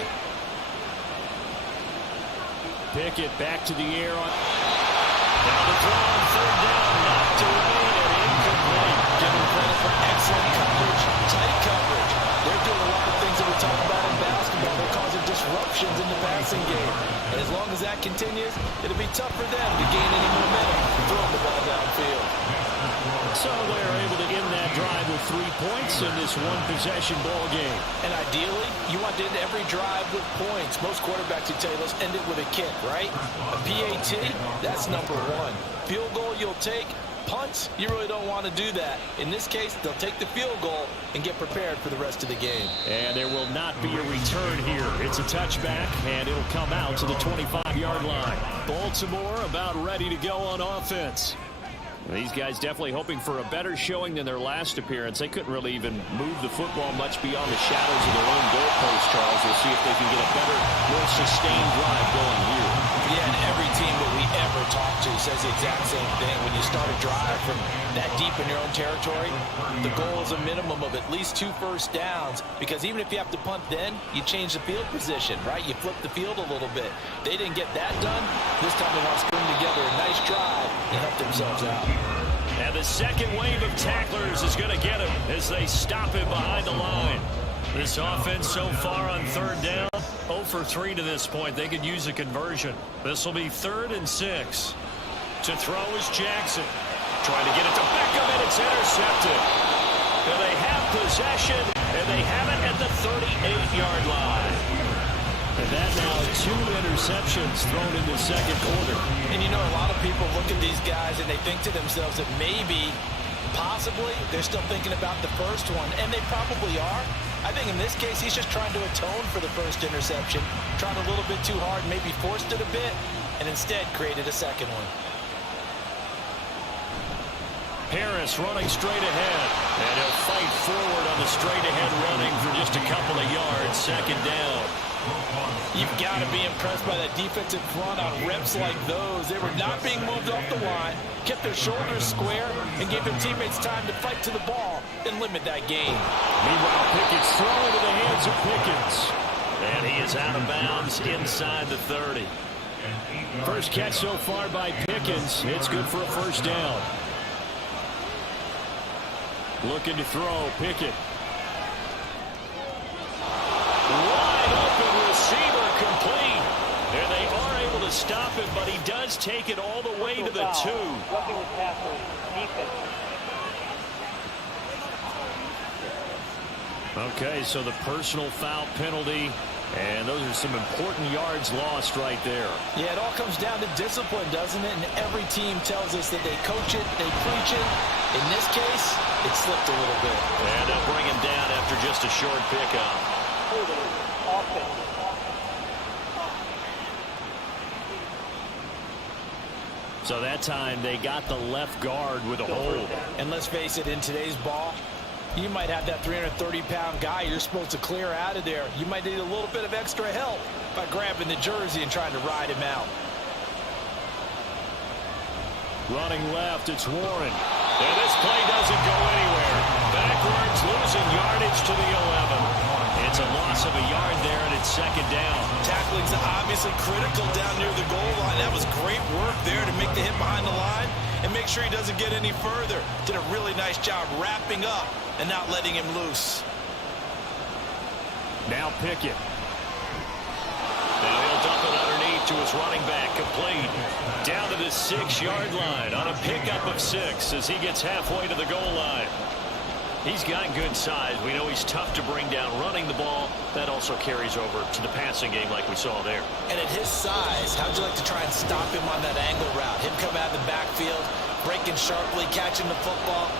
Pickett back to the air on. Now the throw on 3rd down, knocked away and incomplete. Give him credit for excellent coverage, tight coverage. They're doing a lot of things that we talk about in basketball. They're causing disruptions in the passing game. And as long as that continues, it'll be tough for them to gain any momentum throwing the ball downfield. So they're able to end that drive with 3 points in this one-possession ball game. And ideally, you want to end every drive with points. Most quarterbacks would tell you, let's end it with a kick, right? A PAT, that's number 1. Field goal you'll take. Punts, you really don't want to do that. In this case, they'll take the field goal and get prepared for the rest of the game. And there will not be a return here. It's a touchback, and it'll come out to the 25-yard line. Baltimore about ready to go on offense. These guys definitely hoping for a better showing than their last appearance. They couldn't really even move the football much beyond the shadows of their own goalpost, Charles. We'll see if they can get a better, more sustained drive going here. Yeah, and every team that we ever talk to says the exact same thing. When you start a drive from that deep in your own territory, the goal is a minimum of at least 2 first downs, because even if you have to punt then, you change the field position, right? You flip the field a little bit. They didn't get that done. This time they want to string together a nice drive and help themselves out. And the second wave of tacklers is going to get him as they stop him behind the line. This offense so far on 3rd down 0 for 3 to this point. They could use a conversion. This will be 3rd and 6. To throw is Jackson. Trying to get it to Beckham, and it's intercepted. And they have possession, and they have it at the 38-yard line. And that now 2 interceptions thrown in the second quarter. And you know, a lot of people look at these guys and they think to themselves that maybe, possibly, they're still thinking about the first one, and they probably are. I think in this case, he's just trying to atone for the first interception, tried a little bit too hard, maybe forced it a bit, and instead created a second one. Harris running straight ahead, and he'll fight forward on the straight-ahead running for just a couple of yards, second down. You've got to be impressed by that defensive front on reps like those. They were not being moved off the line, kept their shoulders square, and gave their teammates time to fight to the ball and limit that gain. Meanwhile, Pickett's throwing to the hands of Pickens. And he is out of bounds inside the 30. First catch so far by Pickens. It's good for a first down. Looking to throw, Pickett. Wide open receiver, complete. And they are able to stop him, but he does take it all the way to the 2. Okay, so the personal foul penalty, and those are some important yards lost right there. Yeah, it all comes down to discipline, doesn't it? And every team tells us that they coach it, they preach it. In this case, it slipped a little bit. And they'll bring him down after just a short pickup. So that time they got the left guard with a hold. And let's face it, in today's ball, you might have that 330-pound guy you're supposed to clear out of there. You might need a little bit of extra help by grabbing the jersey and trying to ride him out. Running left, it's Warren. And this play doesn't go anywhere. Backwards, losing yardage to the 11. It's a loss of a yard there, and it's second down. Tackling's obviously critical down near the goal line. That was great work there to make the hit behind the line and make sure he doesn't get any further. Did a really nice job wrapping up and not letting him loose. Now Pickett. Now he'll dump it underneath to his running back, complete. Down to the 6-yard line on a pickup of 6 as he gets halfway to the goal line. He's got good size. We know he's tough to bring down running the ball. That also carries over to the passing game like we saw there. And at his size, how'd you like to try and stop him on that angle route? Him come out of the backfield, breaking sharply, catching the football.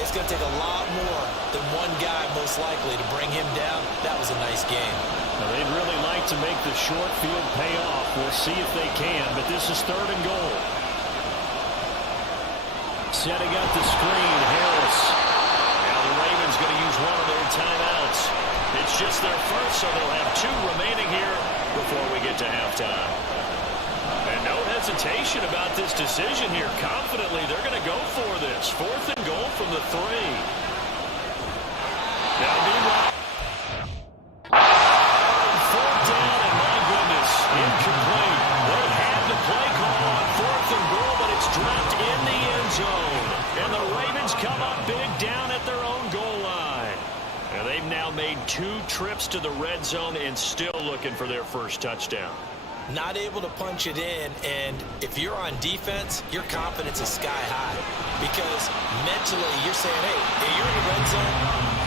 It's going to take a lot more than one guy, most likely, to bring him down. That was a nice game. Now, they'd really like to make the short field pay off. We'll see if they can, but this is 3rd and goal. Setting up the screen, Harris. Now the Ravens going to use one of their timeouts. It's just their first, so they'll have 2 remaining here before we get to halftime. And no hesitation about this decision here. Confidently, they're going to go for this. 4th and goal from the 3. Now, meanwhile, 4th down, and my goodness, incomplete. They had the play call on 4th and goal, but it's dropped in the end zone. And the Ravens come up big down at their own goal line. And they've now made 2 trips to the red zone and still looking for their first touchdown. Not able to punch it in, and if you're on defense, your confidence is sky high. Because mentally, you're saying, hey, you're in the red zone,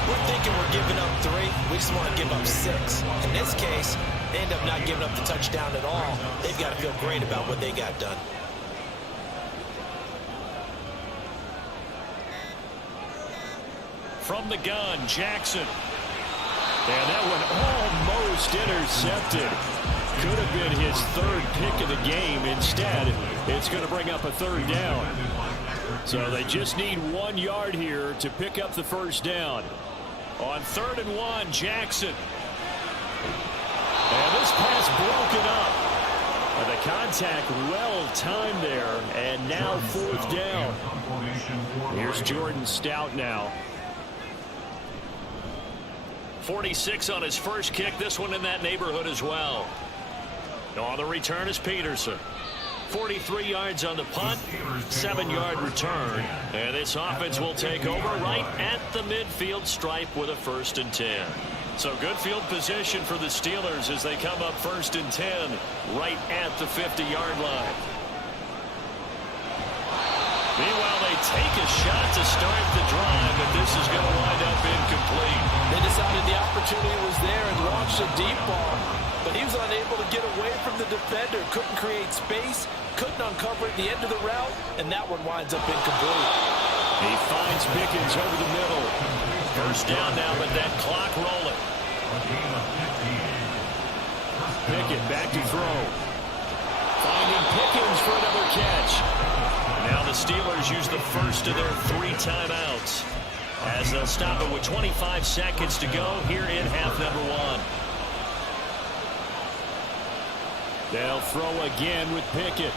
we're thinking we're giving up 3, we just want to give up 6. In this case, they end up not giving up the touchdown at all. They've got to feel great about what they got done. From the gun, Jackson. And that one almost intercepted. Could have been his 3rd pick of the game. Instead, it's going to bring up a 3rd down. So they just need 1 yard here to pick up the first down. On 3rd and 1, Jackson. And this pass broken up. And the contact well timed there. And now 4th down. Here's Jordan Stout now. 46 on his first kick. This one in that neighborhood as well. On the return is Peterson. 43 yards on the punt, 7-yard return. And this offense will take over right at the midfield stripe with a 1st and 10. So good field position for the Steelers as they come up 1st and 10 right at the 50-yard line. Meanwhile, they take a shot to start the drive, but this is going to wind up incomplete. They decided the opportunity was there and launched a deep ball, but he was unable to get away from the defender, couldn't create space, couldn't uncover at the end of the route, and that one winds up incomplete. He finds Pickens over the middle. First down now, but that clock rolling. Pickett back to throw. Finding Pickens for another catch. Now the Steelers use the first of their 3 timeouts as they'll stop it with 25 seconds to go here in half number 1. They'll throw again with Pickett.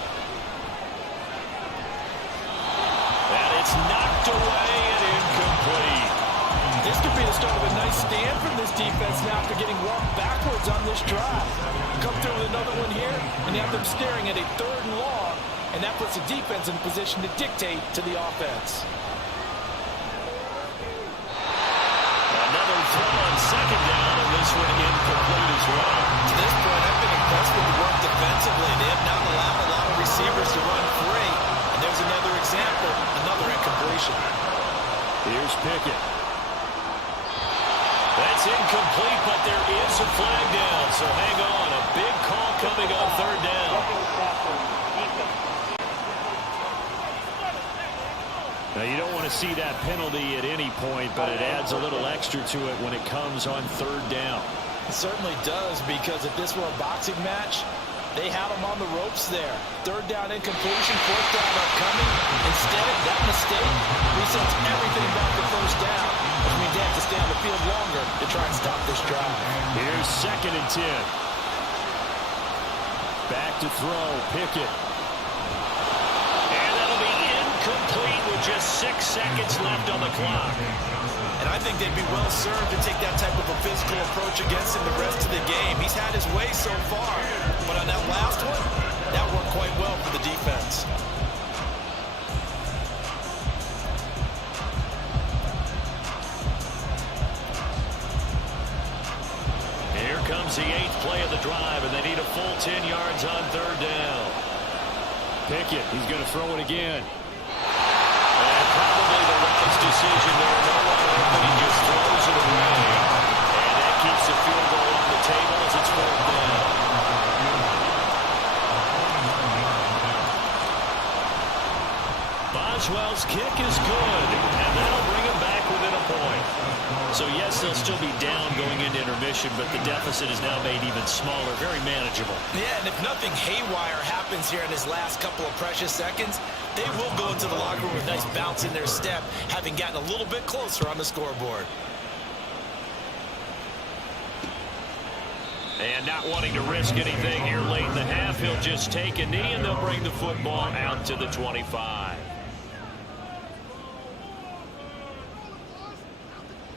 And it's knocked away and incomplete. This could be the start of a nice stand from this defense now after getting walked backwards on this drive. Come through with another one here, and you have them staring at a 3rd and long, and that puts the defense in position to dictate to the offense. Another throw on 2nd down, and this one incomplete as well. To this point, I've been impressed with the work defensively. They have not allowed a lot of receivers to run free. And there's another example, another incompletion. Here's Pickett. That's incomplete, but there is a flag down, so hang on. A big call coming on 3rd down. Now, you don't want to see that penalty at any point, but it adds a little extra to it when it comes on 3rd down. It certainly does, because if this were a boxing match, they had him on the ropes there. 3rd down incompletion, 4th down upcoming. Instead, that mistake resets everything back to 1st down, which means they have to stay on the field longer to try and stop this drive. Here's 2nd and 10. Back to throw, Pickett. And that'll be incomplete with just 6 seconds left on the clock. And I think they'd be well served to take that type of a physical approach against him the rest of the game. He's had his way so far, but on that last one, that worked quite well for the defense. Here comes the 8th play of the drive, and they need a full 10 yards on 3rd down. Pickett, he's going to throw it again. And probably the wise decision there. No one open, he just throws it away. And that keeps the field goal on the table as it's 4th down. Boswell's kick is good, and that'll bring him back within a point. So, yes, they'll still be down going into intermission, but the deficit is now made even smaller, very manageable. Yeah, and if nothing haywire happens here in his last couple of precious seconds, they will go into the locker room with a nice bounce in their step, having gotten a little bit closer on the scoreboard. And not wanting to risk anything here late in the half, he'll just take a knee, and they'll bring the football out to the 25.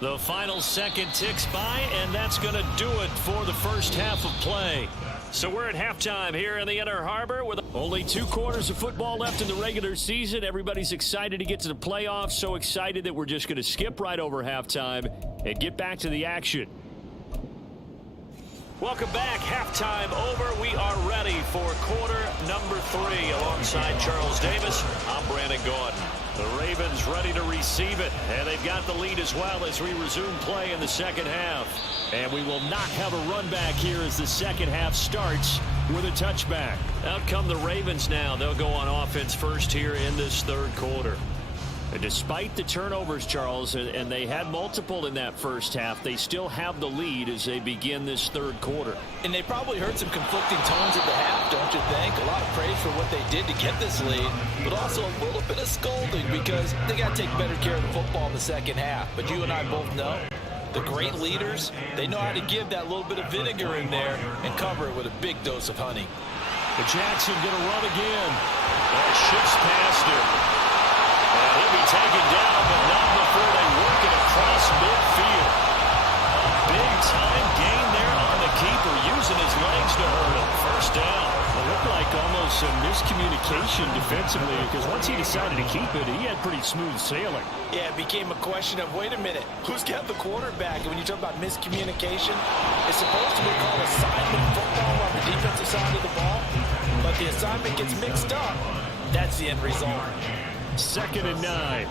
The final second ticks by, and that's going to do it for the first half of play. So we're at halftime here in the Inner Harbor with only 2 quarters of football left in the regular season. Everybody's excited to get to the playoffs, so excited that we're just going to skip right over halftime and get back to the action. Welcome back. Halftime over. We are ready for quarter number 3 alongside Charles Davis. I'm Brandon Gordon. The Ravens ready to receive it, and they've got the lead as well as we resume play in the second half. And we will not have a run back here as the second half starts with a touchback. Out come the Ravens now. They'll go on offense first here in this 3rd quarter. And despite the turnovers, Charles, and they had multiple in that first half, they still have the lead as they begin this 3rd quarter. And they probably heard some conflicting tones at the half, don't you think? A lot of praise for what they did to get this lead, but also a little bit of scolding because they got to take better care of the football in the second half. But you and I both know the great leaders, they know how to give that little bit of vinegar in there and cover it with a big dose of honey. But Jackson going to run again. That shifts past him. And he'll be taken down, but not before they work it across midfield. A big-time gain there on the keeper, using his legs to hurt him. First down. It looked like almost some miscommunication defensively, because once he decided to keep it, he had pretty smooth sailing. Yeah, it became a question of, wait a minute, who's got the quarterback? And when you talk about miscommunication, it's supposed to be called assignment football on the defensive side of the ball, but the assignment gets mixed up. That's the end result. 2nd and 9.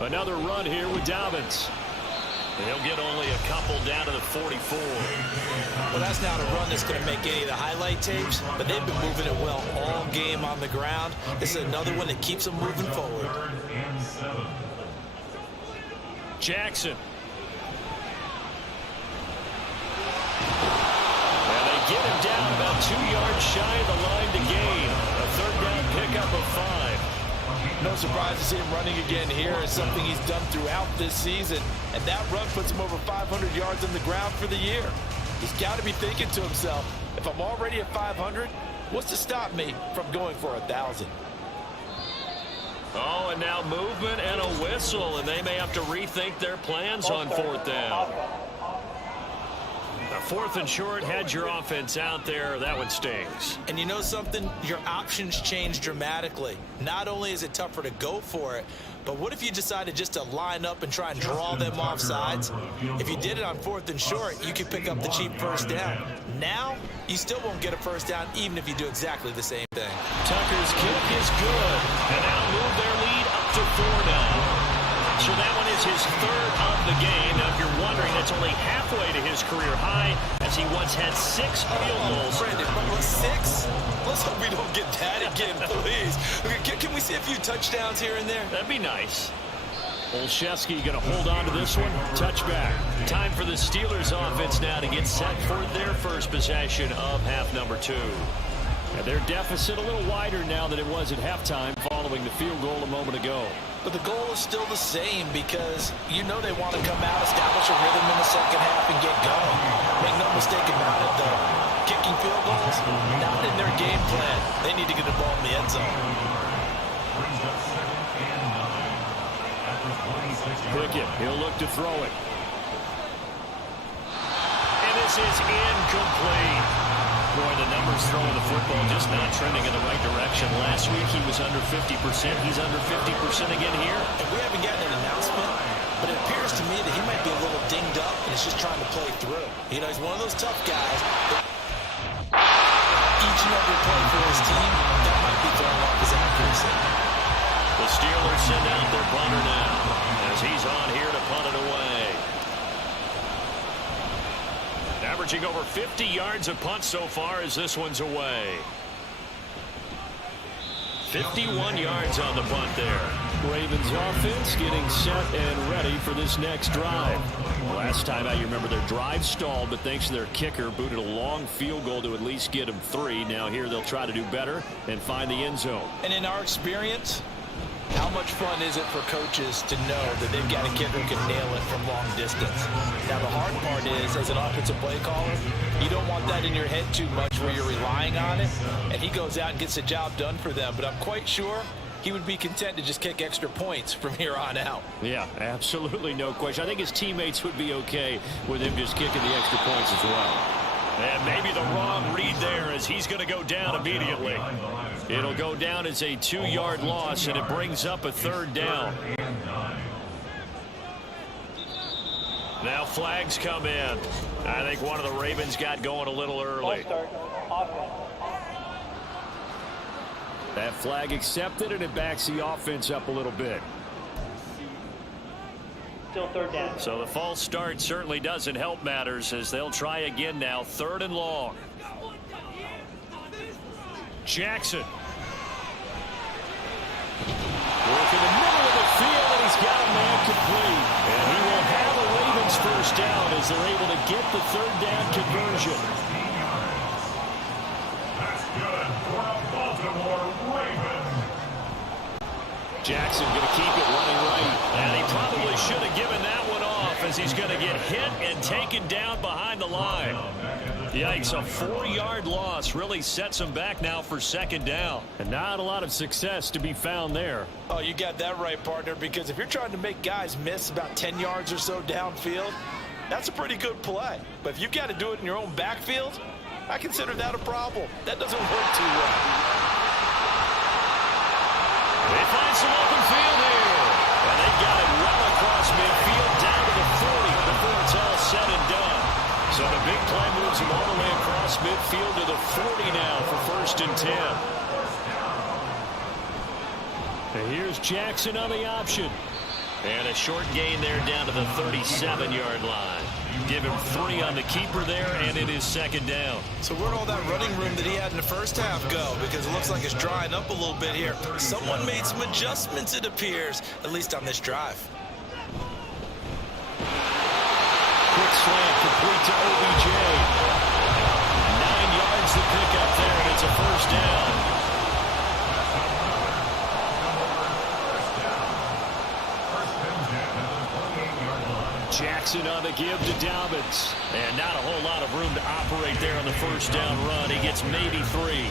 Another run here with Dobbins. He'll get only a couple down to the 44. Well, that's not a run that's going to make any of the highlight tapes, but they've been moving it well all game on the ground. This is another one that keeps them moving forward. Jackson. And they get him down about 2 yards shy of the line to gain. A 3rd down pickup of 5. No surprise to see him running again here. It's something he's done throughout this season. And that run puts him over 500 yards on the ground for the year. He's got to be thinking to himself, if I'm already at 500, what's to stop me from going for 1,000? Oh, and now movement and a whistle, and they may have to rethink their plans on 4th down. A 4th and short, had your offense out there. That one stings. And you know something? Your options change dramatically. Not only is it tougher to go for it, but what if you decided just to line up and try and draw them off sides? If you did it on 4th and short, you could pick up the cheap 1st down. Now, you still won't get a 1st down even if you do exactly the same thing. Tucker's kick is good, and now move their lead up to 4 now. So that one is his 3rd of the game. Now, if you're wondering, that's only halfway to his career high, as he once had 6 field goals. Brandon, 6? Let's hope we don't get that again, please. Okay, can we see a few touchdowns here and there? That'd be nice. Olszewski going to hold on to this one. Touchback. Time for the Steelers offense now to get set for their first possession of half number 2. And their deficit a little wider now than it was at halftime following the field goal a moment ago. But the goal is still the same, because you know they want to come out, establish a rhythm in the second half, and get going. Make no mistake about it, though. Kicking field goals, not in their game plan. They need to get the ball in the end zone. Pickett, he'll look to throw it. And this is incomplete. Boy, the numbers throwing the football just not trending in the right direction. Last week he was under 50%. He's under 50% again here. And we haven't gotten an announcement, but it appears to me that he might be a little dinged up and is just trying to play through. You know, he's one of those tough guys. Each and every play for his team, that might be throwing off his accuracy. The Steelers send out their punter now, as he's on here to punt it away. Averaging over 50 yards a punt so far as this one's away. 51 yards on the punt there. Ravens offense getting set and ready for this next drive. Last time out, you remember their drive stalled, but thanks to their kicker, booted a long field goal to at least get them 3. Now here they'll try to do better and find the end zone. And in our experience, how much fun is it for coaches to know that they've got a kid who can nail it from long distance? Now, the hard part is, as an offensive play caller, you don't want that in your head too much where you're relying on it, and he goes out and gets the job done for them. But I'm quite sure he would be content to just kick extra points from here on out. Yeah, absolutely no question. I think his teammates would be okay with him just kicking the extra points as well. And maybe the wrong read there, as he's going to go down immediately. It'll go down as a 2-yard loss, and it brings up a 3rd down. Now flags come in. I think one of the Ravens got going a little early. That flag accepted, and it backs the offense up a little bit. Still 3rd down. So the false start certainly doesn't help matters, as they'll try again now. 3rd and long. Jackson. Work in the middle of the field, and he's got a man complete. And he will have a Ravens 1st down as they're able to get the 3rd down conversion. That's good for a Baltimore Raven. Jackson going to keep it running right. And he probably should have given that one off, as he's going to get hit and taken down behind the line. Yikes, a 4-yard loss really sets him back now for 2nd down. And not a lot of success to be found there. Oh, you got that right, partner, because if you're trying to make guys miss about 10 yards or so downfield, That's a pretty good play. But if you've got to do it in your own backfield, I consider that a problem. That doesn't work too well. They find some open field here. And they got it well across midfield down to the 40 before it's all said and done. So the big play moves him all the way across midfield to the 40 now for 1st and 10. And here's Jackson on the option. And a short gain there down to the 37-yard line. Give him 3 on the keeper there, and it is 2nd down. So where'd all that running room that he had in the first half go? Because it looks like it's drying up a little bit here. Someone made some adjustments, it appears, at least on this drive. Quick slant complete to OBJ. 9 yards to pick up there, and it's a 1st down. Jackson on the give to Dobbins. And not a whole lot of room to operate there on the 1st down run. He gets maybe 3.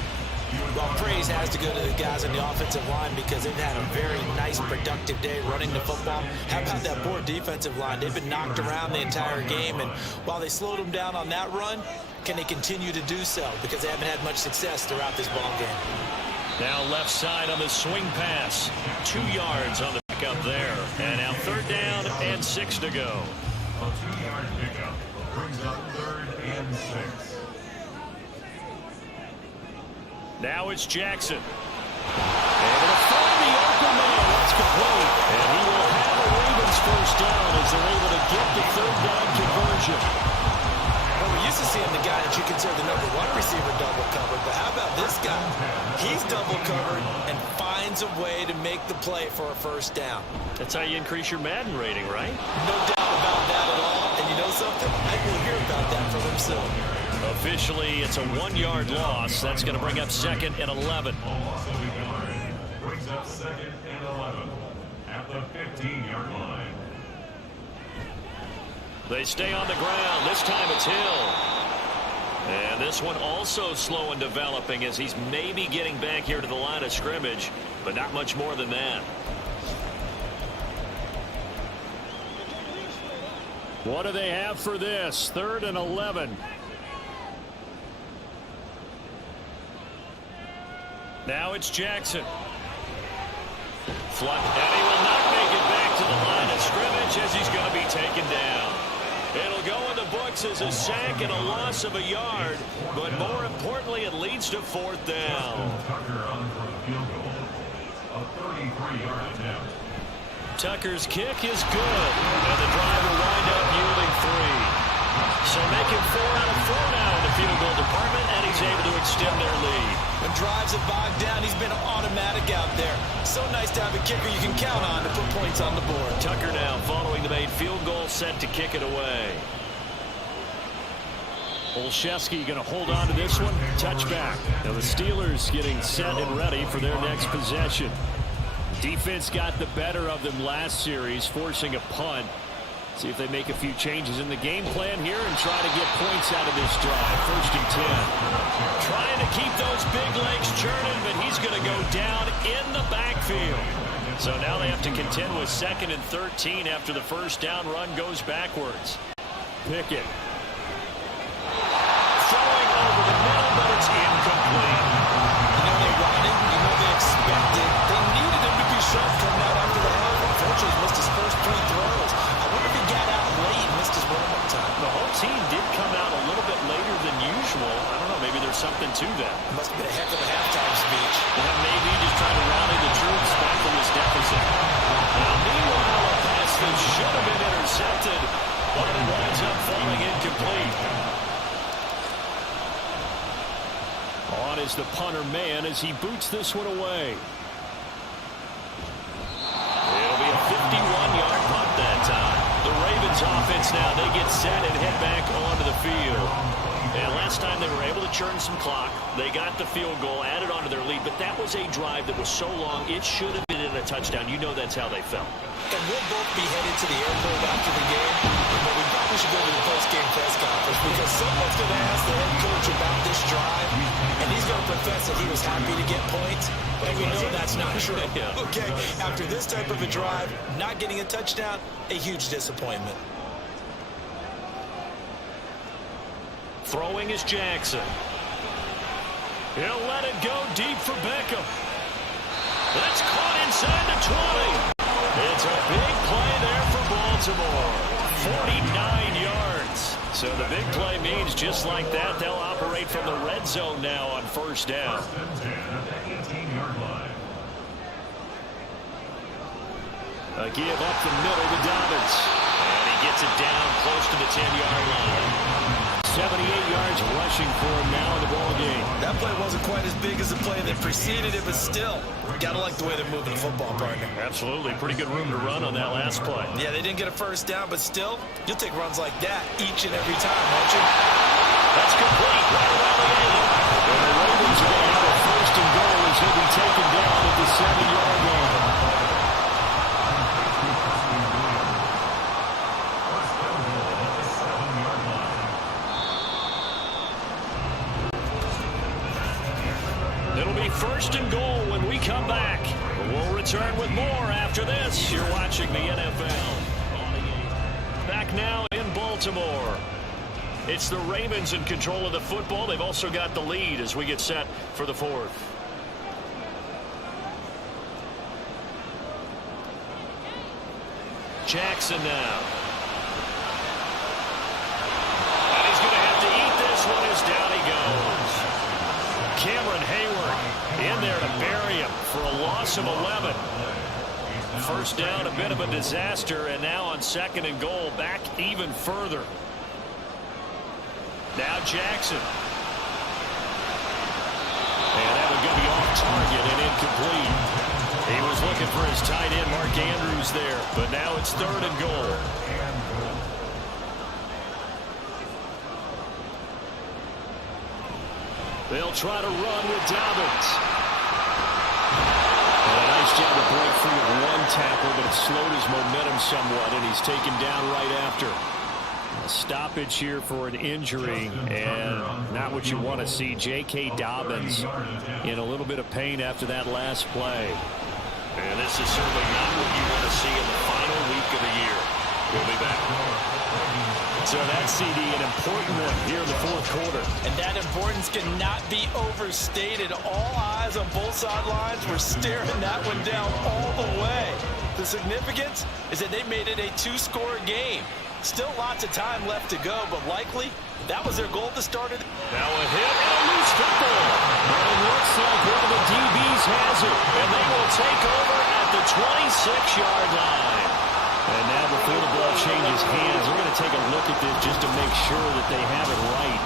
Well, praise has to go to the guys on the offensive line because they've had a very nice, productive day running the football. How about that poor defensive line? They've been knocked around the entire game, and while they slowed them down on that run, can they continue to do so? Because they haven't had much success throughout this ball game. Now left side on the swing pass. 2 yards on the pickup there. And now 3rd down and 6 to go. A 2-yard pickup brings up 3rd and 6. Now it's Jackson. Able to find the open man. That's complete. And he will have the Ravens 1st down as they're able to get the 3rd down conversion. Well, we're used to seeing the guy that you consider the number 1 receiver double covered, but how about this guy? He's double covered and finds a way to make the play for a 1st down. That's how you increase your Madden rating, right? No doubt about that at all. And you know something? I will hear about that from him soon. Officially, it's a 1-yard loss. That's going to bring up 2nd and 11. Loss of a yard brings up 2nd and 11 at the 15-yard line. They stay on the ground. This time it's Hill. And this one also slow in developing as he's maybe getting back here to the line of scrimmage, but not much more than that. What do they have for this? 3rd and 11. Now it's Jackson. Flunt, and he will not make it back to the line of scrimmage as he's going to be taken down. It'll go in the books as a sack and a loss of a yard, but more importantly, it leads to 4th down. Tucker on for the field goal. A 33-yard attempt. Tucker's kick is good, and the drive will wind up yielding 3. So making 4 out of 4 now in the field goal department, and he's able to extend their lead. When drives have bogged down, he's been automatic out there. So nice to have a kicker you can count on to put points on the board. Tucker now following the made field goal, set to kick it away. Olszewski going to hold on to this one. Touchback. Now the Steelers getting set and ready for their next possession. Defense got the better of them last series, forcing a punt. See if they make a few changes in the game plan here and try to get points out of this drive. 1st and 10. Trying to keep those big legs churning, but he's going to go down in the backfield. So now they have to contend with 2nd and 13 after the 1st down run goes backwards. Pickett. Throwing over the middle, but it's incomplete. You know they wanted, you know they expected. They needed him to be sharp coming out after the half. Unfortunately, he missed his first 3 throws. I wonder if he got out late and missed his warm-up time. The whole team did come out a little bit later than usual. I don't know, maybe there's something to that. Must have been a heck of a halftime speech. Yeah, maybe just trying to rally the troops back from this deficit. Now, meanwhile, a pass that should have been intercepted, but it winds up falling incomplete. On is the punter man as he boots this one away. It'll be a 51-yard punt that time. The Ravens offense now, they get set and head back onto the field. And last time they were able to churn some clock. They got the field goal, added onto their lead, but that was a drive that was so long, it should have been in a touchdown. You know that's how they felt. And we'll both be headed to the airport after the game, but we probably should go to the post-game press conference because someone's going to ask the head coach about this drive, and he's going to profess that he was happy to get points, but we know that's not true. Okay, after this type of a drive, not getting a touchdown, a huge disappointment. Throwing is Jackson. He'll let it go deep for Beckham. That's caught inside the 20. It's a big play there for Baltimore. 49 yards. So the big play means just like that, they'll operate from the red zone now on first down. First and 10 at the 18-yard line. A give up the middle to Dobbins. And he gets it down close to the 10-yard line. 78 yards rushing for him now in the ball game. That play wasn't quite as big as the play that preceded it, but still, gotta like the way they're moving the football, partner. Absolutely. Pretty good room to run on that last play. Yeah, they didn't get a first down, but still, you'll take runs like that each and every time, won't you? That's complete. Right around the 8. And the Ravens are going to have a first and goal as he'll be taken down at the 7-yard line. It'll be first and goal when we come back. We'll return with more after this. You're watching the NFL. Back now in Baltimore. It's the Ravens in control of the football. They've also got the lead as we get set for the fourth. Jackson now. And he's going to have to eat this one as down he goes. Cameron Hayward in there to bury him for a loss of 11. First down, a bit of a disaster, and now on second and goal, back even further. Now Jackson. And that would be off target and incomplete. He was looking for his tight end, Mark Andrews, there, but now it's third and goal. They'll try to run with Dobbins. And a nice job to break free of one tackle, but it slowed his momentum somewhat, and he's taken down right after. A stoppage here for an injury, and not what you want to see. J.K. Dobbins in a little bit of pain after that last play. And this is certainly not what you want to see in the final week of the year. We'll be back. So that's, CD, an important one here in the fourth quarter. And that importance cannot be overstated. All eyes on both sidelines were staring that one down all the way. The significance is that they made it a two-score game. Still lots of time left to go, but likely that was their goal to start it. Now a hit and a loose football. And it looks like one of the DBs has it. And they will take over at the 26-yard line. And now before the ball changes hands, we're going to take a look at this just to make sure that they have it right.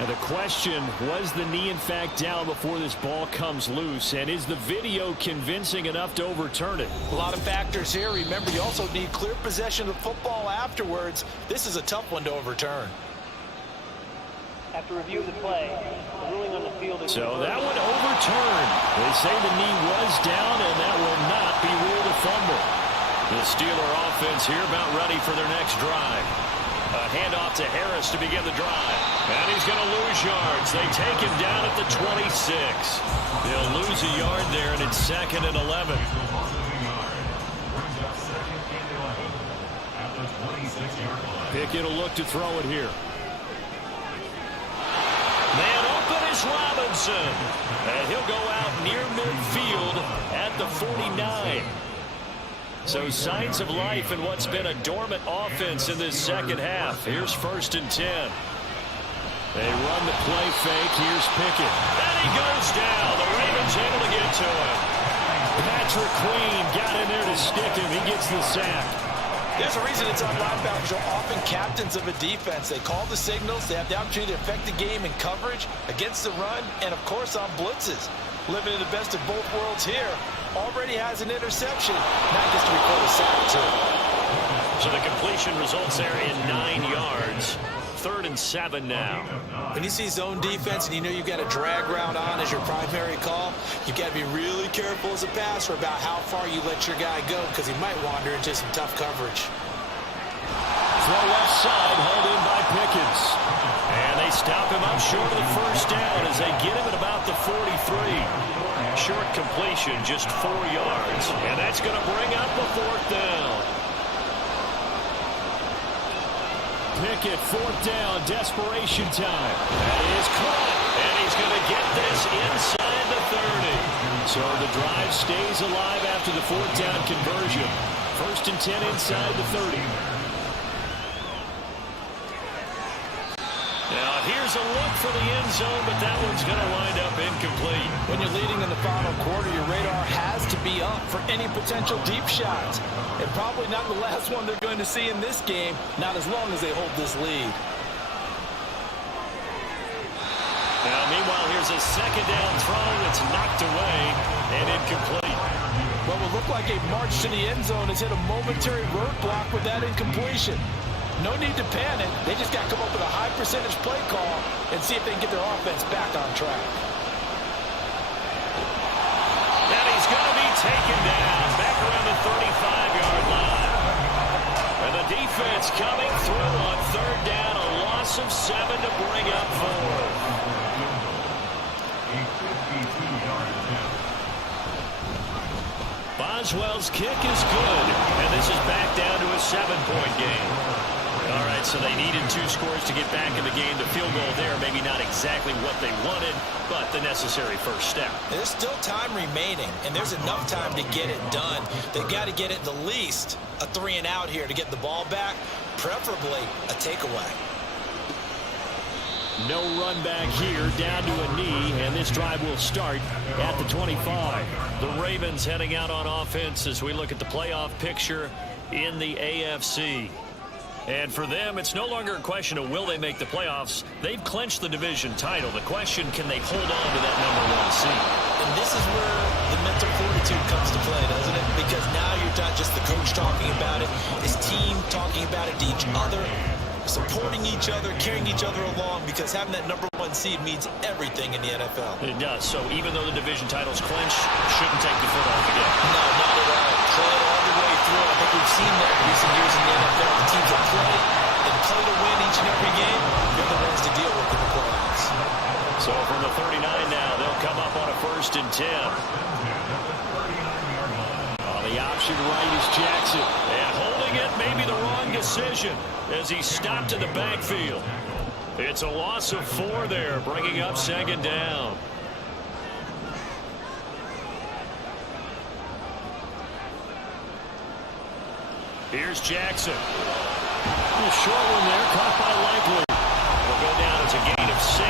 And the question, was the knee in fact down before this ball comes loose? And is the video convincing enough to overturn it? A lot of factors here. Remember, you also need clear possession of football afterwards. This is a tough one to overturn. After review of the play, the ruling on the field is... So that one overturned. They say the knee was down, and that will not be ruled a fumble. The Steeler offense here about ready for their next drive. A handoff to Harris to begin the drive. And he's going to lose yards. They take him down at the 26. They'll lose a yard there, and it's second and 11. Pickett will look to throw it here. Man open is Robinson. And he'll go out near midfield at the 49. So signs of life in what's been a dormant offense in this second half. Here's first and 10. They run the play fake. Here's Pickett. And he goes down. The Ravens able to get to him. Patrick Queen got in there to stick him. He gets the sack. There's a reason it's on linebackers are often captains of a defense. They call the signals. They have the opportunity to affect the game in coverage, against the run, and, of course, on blitzes. Living in the best of both worlds here. Already has an interception. Now gets to record a sack, too. So the completion results there in 9 yards. Third and 7 now. When you see zone defense and you know you've got a drag route on as your primary call, you've got to be really careful as a passer about how far you let your guy go because he might wander into some tough coverage. Throw left side, held in by Pickens. And they stop him up short of the first down as they get him at about the 43. Short completion, just 4 yards. And that's going to bring up a fourth down. Pickett, 4th down, desperation time. That is caught, and he's going to get this inside the 30. So the drive stays alive after the 4th down conversion. 1st and 10 inside the 30. Now here's a look for the end zone, but that one's going to wind up incomplete. When you're leading in the final quarter, your radar has to be up for any potential deep shots. And probably not the last one they're going to see in this game, not as long as they hold this lead. Now, meanwhile, here's a 2nd down throw that's knocked away and incomplete. What will look like a march to the end zone has hit a momentary roadblock with that incompletion. No need to panic. They just got to come up with a high percentage play call and see if they can get their offense back on track. And he's going to be taken down back around the 35-yard line. And the defense coming through on 3rd down, a loss of 7 to bring up 4. Boswell's kick is good, and this is back down to a 7-point game. All right, so they needed 2 scores to get back in the game. The field goal there, maybe not exactly what they wanted, but the necessary first step. There's still time remaining, and there's enough time to get it done. They've got to get it the least a 3-and-out here to get the ball back, preferably a takeaway. No run back here, down to a knee, and this drive will start at the 25. The Ravens heading out on offense as we look at the playoff picture in the AFC. And for them, it's no longer a question of will they make the playoffs. They've clinched the division title. The question, can they hold on to that #1 seed? And this is where the mental fortitude comes to play, doesn't it? Because now you're not just the coach talking about it, his team talking about it to each other, supporting each other, carrying each other along, because having that #1 seed means everything in the NFL. It does. So even though the division title's clinched, shouldn't take the foot off the gas. No, not at all. Play it all the way through. I think we've seen that in recent years in the NFL. The teams that play and play to win each and every game, they're the ones to deal with in the playoffs. So from the 39 now, they'll come up on a 1st and 10. On the option right is Jackson. And holding it, maybe the wrong decision as he stopped in the backfield. It's a loss of 4 there, bringing up 2nd down. Here's Jackson. A short one there, caught by Likely. Will go down as a gain of 6.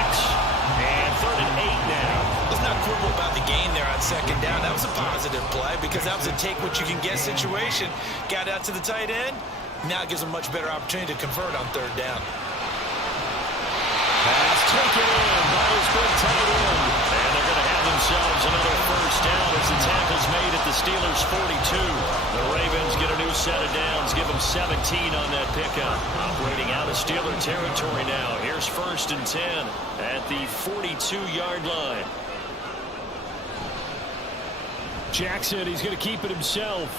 And 3rd and 8 now. Let's not quibble about the gain there on 2nd down. That was a positive play because that was a take-what-you-can-get situation. Got out to the tight end. Now it gives them a much better opportunity to convert on 3rd down. Pass taken in by his good tight end. And they're going to have themselves another 1st down as the tackle's made at the Steelers' 42. The Ravens get a new set of downs, give them 17 on that pickup. Operating out of Steeler territory now. Here's 1st and 10 at the 42-yard line. Jackson, he's going to keep it himself.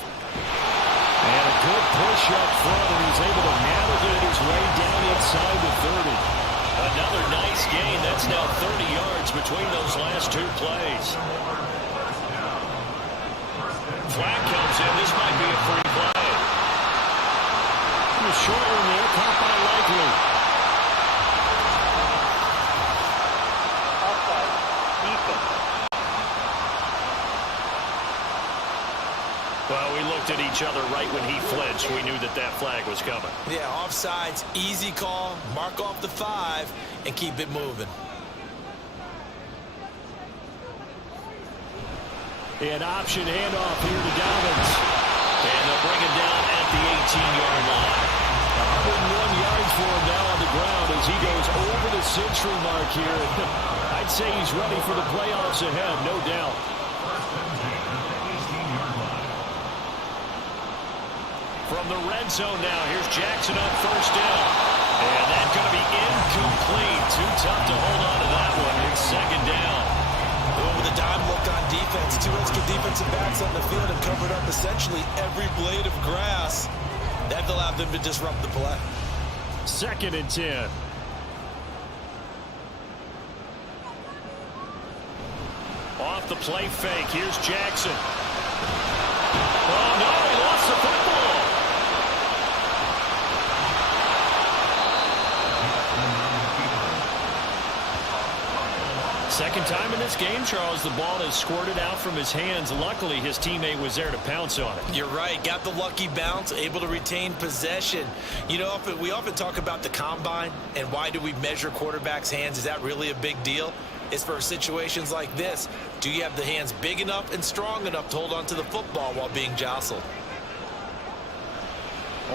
And a good push up front, and he's able to navigate his way down inside the 30. Another nice gain. That's now 30 yards between those last 2 plays. Flag comes in. This might be a free play. A short one there, caught by Likely. Offside. Defense. Well, we looked at each other right when he flinched. We knew that that flag was coming. Yeah, offsides, easy call. Mark off the 5 and keep it moving. An option handoff here to Dobbins. And they'll bring him down at the 18-yard line. 101 yards for him now on the ground as he goes over the century mark here. I'd say he's ready for the playoffs ahead, no doubt. From the red zone now, here's Jackson on 1st down. And that's going to be incomplete. Too tough to hold on to that one. It's 2nd down. With a dime look on defense, 2 extra defensive backs on the field and covered up essentially every blade of grass. That allowed them to disrupt the play. 2nd and 10. Off the play fake, here's Jackson. Oh, no, he lost the football. Second time in this game, Charles, the ball has squirted out from his hands. Luckily, his teammate was there to pounce on it. You're right. Got the lucky bounce, able to retain possession. You know, we often talk about the combine and why do we measure quarterbacks' hands. Is that really a big deal? It's for situations like this. Do you have the hands big enough and strong enough to hold on to the football while being jostled?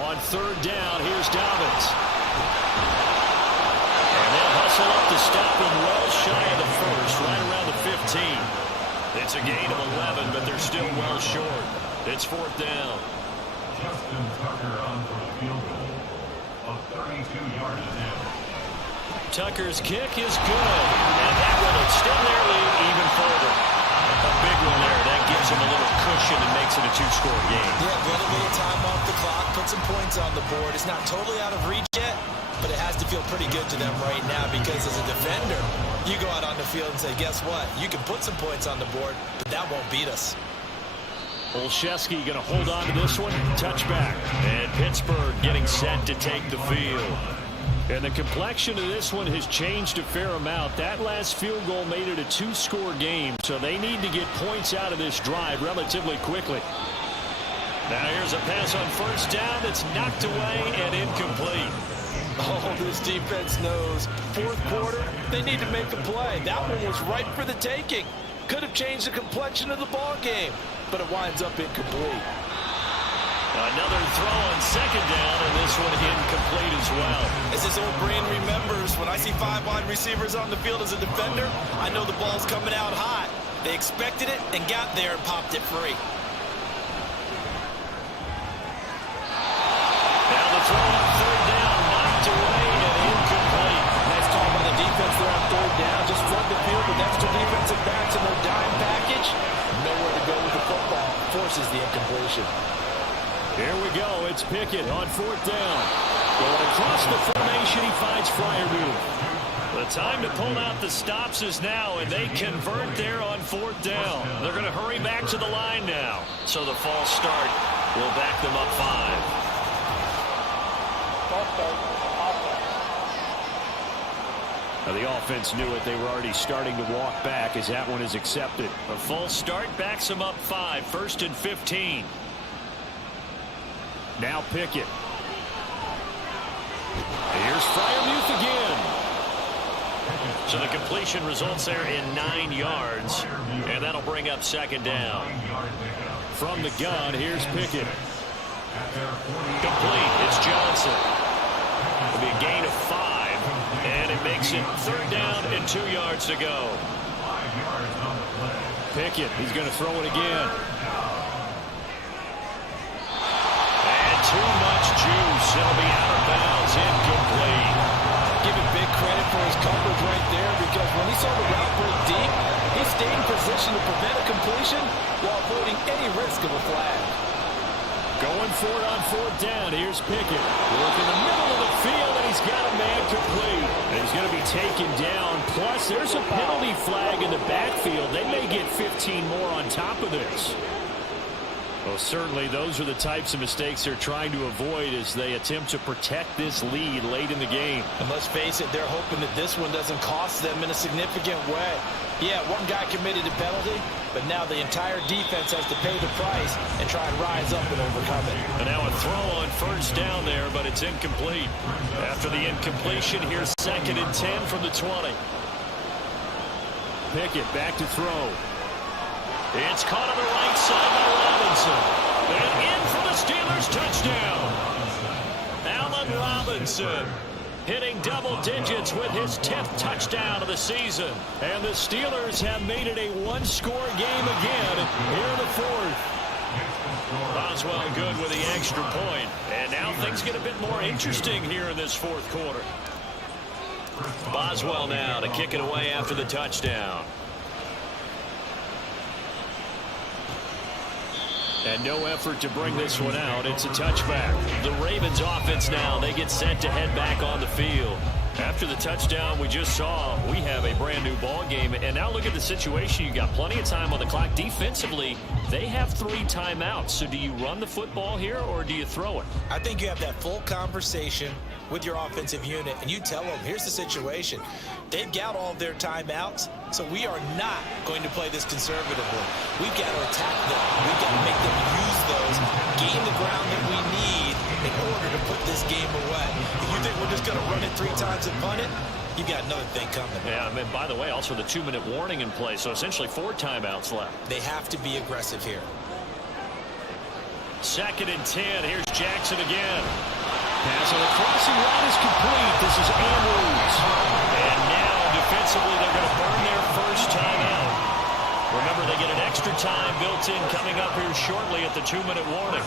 On third down, here's Dobbins. And they'll hustle up to stop him well shy of the first, right around the 15. It's a gain of 11, but they're still well short. It's fourth down. Justin Tucker on for the field goal of 32-yard attempt. Tucker's kick is good, and that will extend their lead even further. A big one there. That gives them a little cushion and makes it a two-score game. Yeah, get a little time off the clock, put some points on the board. It's not totally out of reach yet, but it has to feel pretty good to them right now because as a defender, you go out on the field and say, guess what? You can put some points on the board, but that won't beat us. Olszewski going to hold on to this one. Touchback. And Pittsburgh getting set to take the field. And the complexion of this one has changed a fair amount. That last field goal made it a two-score game, so they need to get points out of this drive relatively quickly. Now here's a pass on first down that's knocked away and incomplete. Oh, this defense knows. Fourth quarter, they need to make a play. That one was ripe for the taking. Could have changed the complexion of the ball game, but it winds up incomplete. Another throw on second down, and this one incomplete as well. As his old brain remembers, when I see 5 wide receivers on the field as a defender, I know the ball's coming out hot. They expected it and got there and popped it free. Now the throw on third down, knocked away and incomplete. Nice call by the defense there on third down. Just flood the field with extra defensive backs in their dime package. Nowhere to go with the football. Forces the incompletion. Here we go. It's Pickett on fourth down. Going across the formation, he finds Freiermuth. The time to pull out the stops is now, and they convert there on fourth down. They're going to hurry back to the line now. So the false start will back them up 5. False start. Now the offense knew it. They were already starting to walk back as that one is accepted. A false start backs them up 5. First and 15. Now Pickett. Here's Freiermuth again. So the completion results there in 9 yards. And that'll bring up second down. From the gun, here's Pickett. Complete. It's Johnson. It'll be a gain of 5. And it makes it third down and 2 yards to go. Pickett, he's going to throw it again. Too much juice. It'll be out of bounds, incomplete. Give him big credit for his coverage right there because when he saw the route break deep, he stayed in position to prevent a completion while avoiding any risk of a flag. Going for it on fourth down. Here's Pickett. Look in the middle of the field, and he's got a man complete. And he's going to be taken down. Plus, there's a penalty flag in the backfield. They may get 15 more on top of this. Well, certainly those are the types of mistakes they're trying to avoid as they attempt to protect this lead late in the game. And let's face it, they're hoping that this one doesn't cost them in a significant way. Yeah, one guy committed a penalty, but now the entire defense has to pay the price and try and rise up and overcome it. And now a throw on first down there, but it's incomplete. After the incompletion, here's second and 10 from the 20. Pickett back to throw. It's caught on the right side by Robinson. And in for the Steelers touchdown. Allen Robinson hitting double digits with his 10th touchdown of the season. And the Steelers have made it a one-score game again here in the fourth. Boswell good with the extra point. And now things get a bit more interesting here in this fourth quarter. Boswell now to kick it away after the touchdown. And no effort to bring this one out. It's a touchback. The Ravens offense now, they get set to head back on the field. After the touchdown we just saw, we have a brand new ball game. And now look at the situation. You got plenty of time on the clock. Defensively, they have 3 timeouts. So do you run the football here or do you throw it? I think you have that full conversation with your offensive unit, and you tell them, here's the situation. They've got all their timeouts, so we are not going to play this conservatively. We've got to attack them. We've got to make them use those, gain the ground that we need in order to put this game away. If you think we're just going to run it 3 times and punt it, you've got another thing coming. Yeah, and by the way, also the 2-minute warning in play, so essentially 4 timeouts left. They have to be aggressive here. 2nd and 10. Here's Jackson again. Pass on the crossing route is complete. This is Andrews. And now defensively they're going to burn their first timeout. Remember, they get an extra time built in coming up here shortly at the 2-minute warning.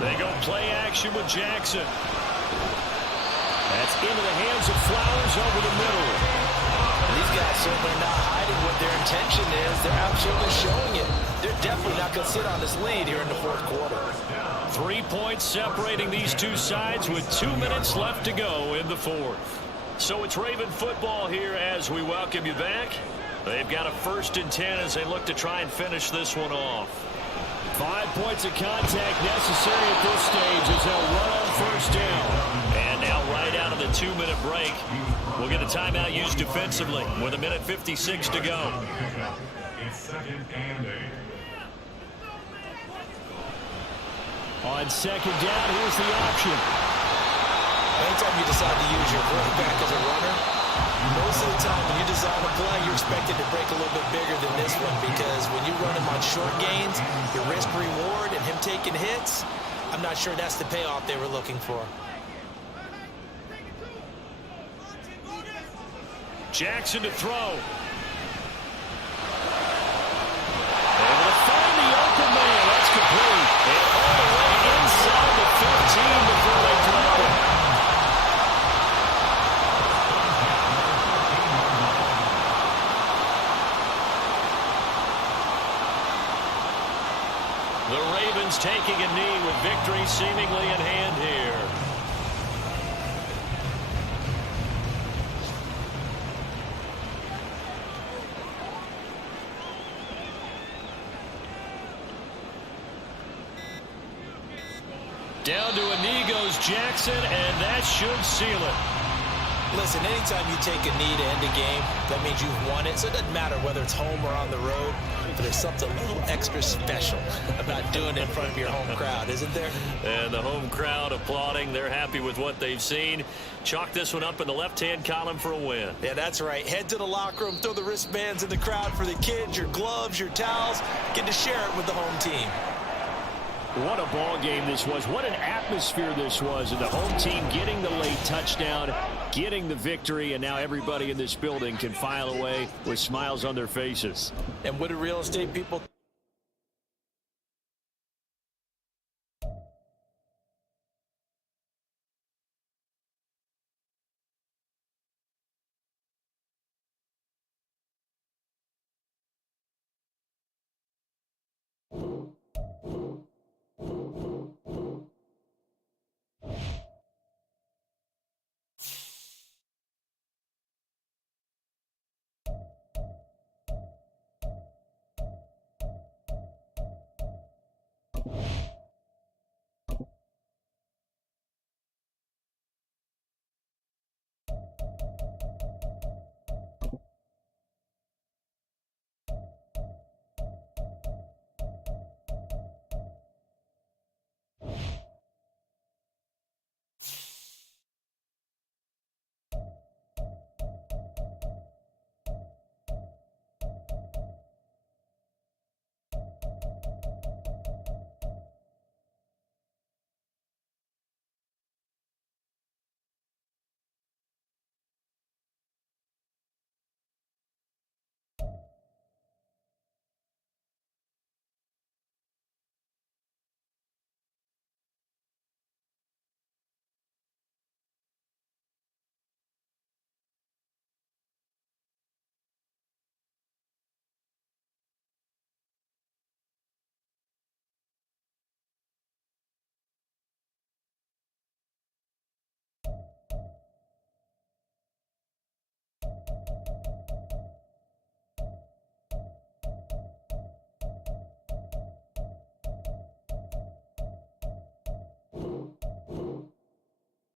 They go play action with Jackson. That's into the hands of Flowers over the middle. These guys certainly not hiding what their intention is. They're absolutely showing it. They're definitely not going to sit on this lead here in the 4th quarter. 3 points separating these two sides with 2 minutes left to go in the 4th. So it's Raven football here as we welcome you back. They've got a 1st and 10 as they look to try and finish this one off. 5 points of contact necessary at this stage as they'll run on 1st down. And now right out of the 2-minute break, we'll get a timeout used defensively with 1:56 to go. It's 2nd and 8. On 2nd down, here's the option. Anytime you decide to use your quarterback as a runner, most of the time when you design a play, you're expected to break a little bit bigger than this one, because when you run him on short gains, your risk-reward and him taking hits, I'm not sure that's the payoff they were looking for. Jackson to throw. Able to find the open man. That's complete. And all the way inside the 15 before they throw it. The Ravens taking a knee with victory seemingly in hand here. Down to a knee goes Jackson, and that should seal it. Listen, anytime you take a knee to end a game, that means you've won it. So it doesn't matter whether it's home or on the road, but there's something a little extra special about doing it in front of your home crowd, isn't there? And the home crowd applauding. They're happy with what they've seen. Chalk this one up in the left-hand column for a win. Yeah, that's right. Head to the locker room, throw the wristbands in the crowd for the kids, your gloves, your towels. Get to share it with the home team. What a ball game this was. What an atmosphere this was. And the home team getting the late touchdown, getting the victory, and now everybody in this building can file away with smiles on their faces. And what do real estate people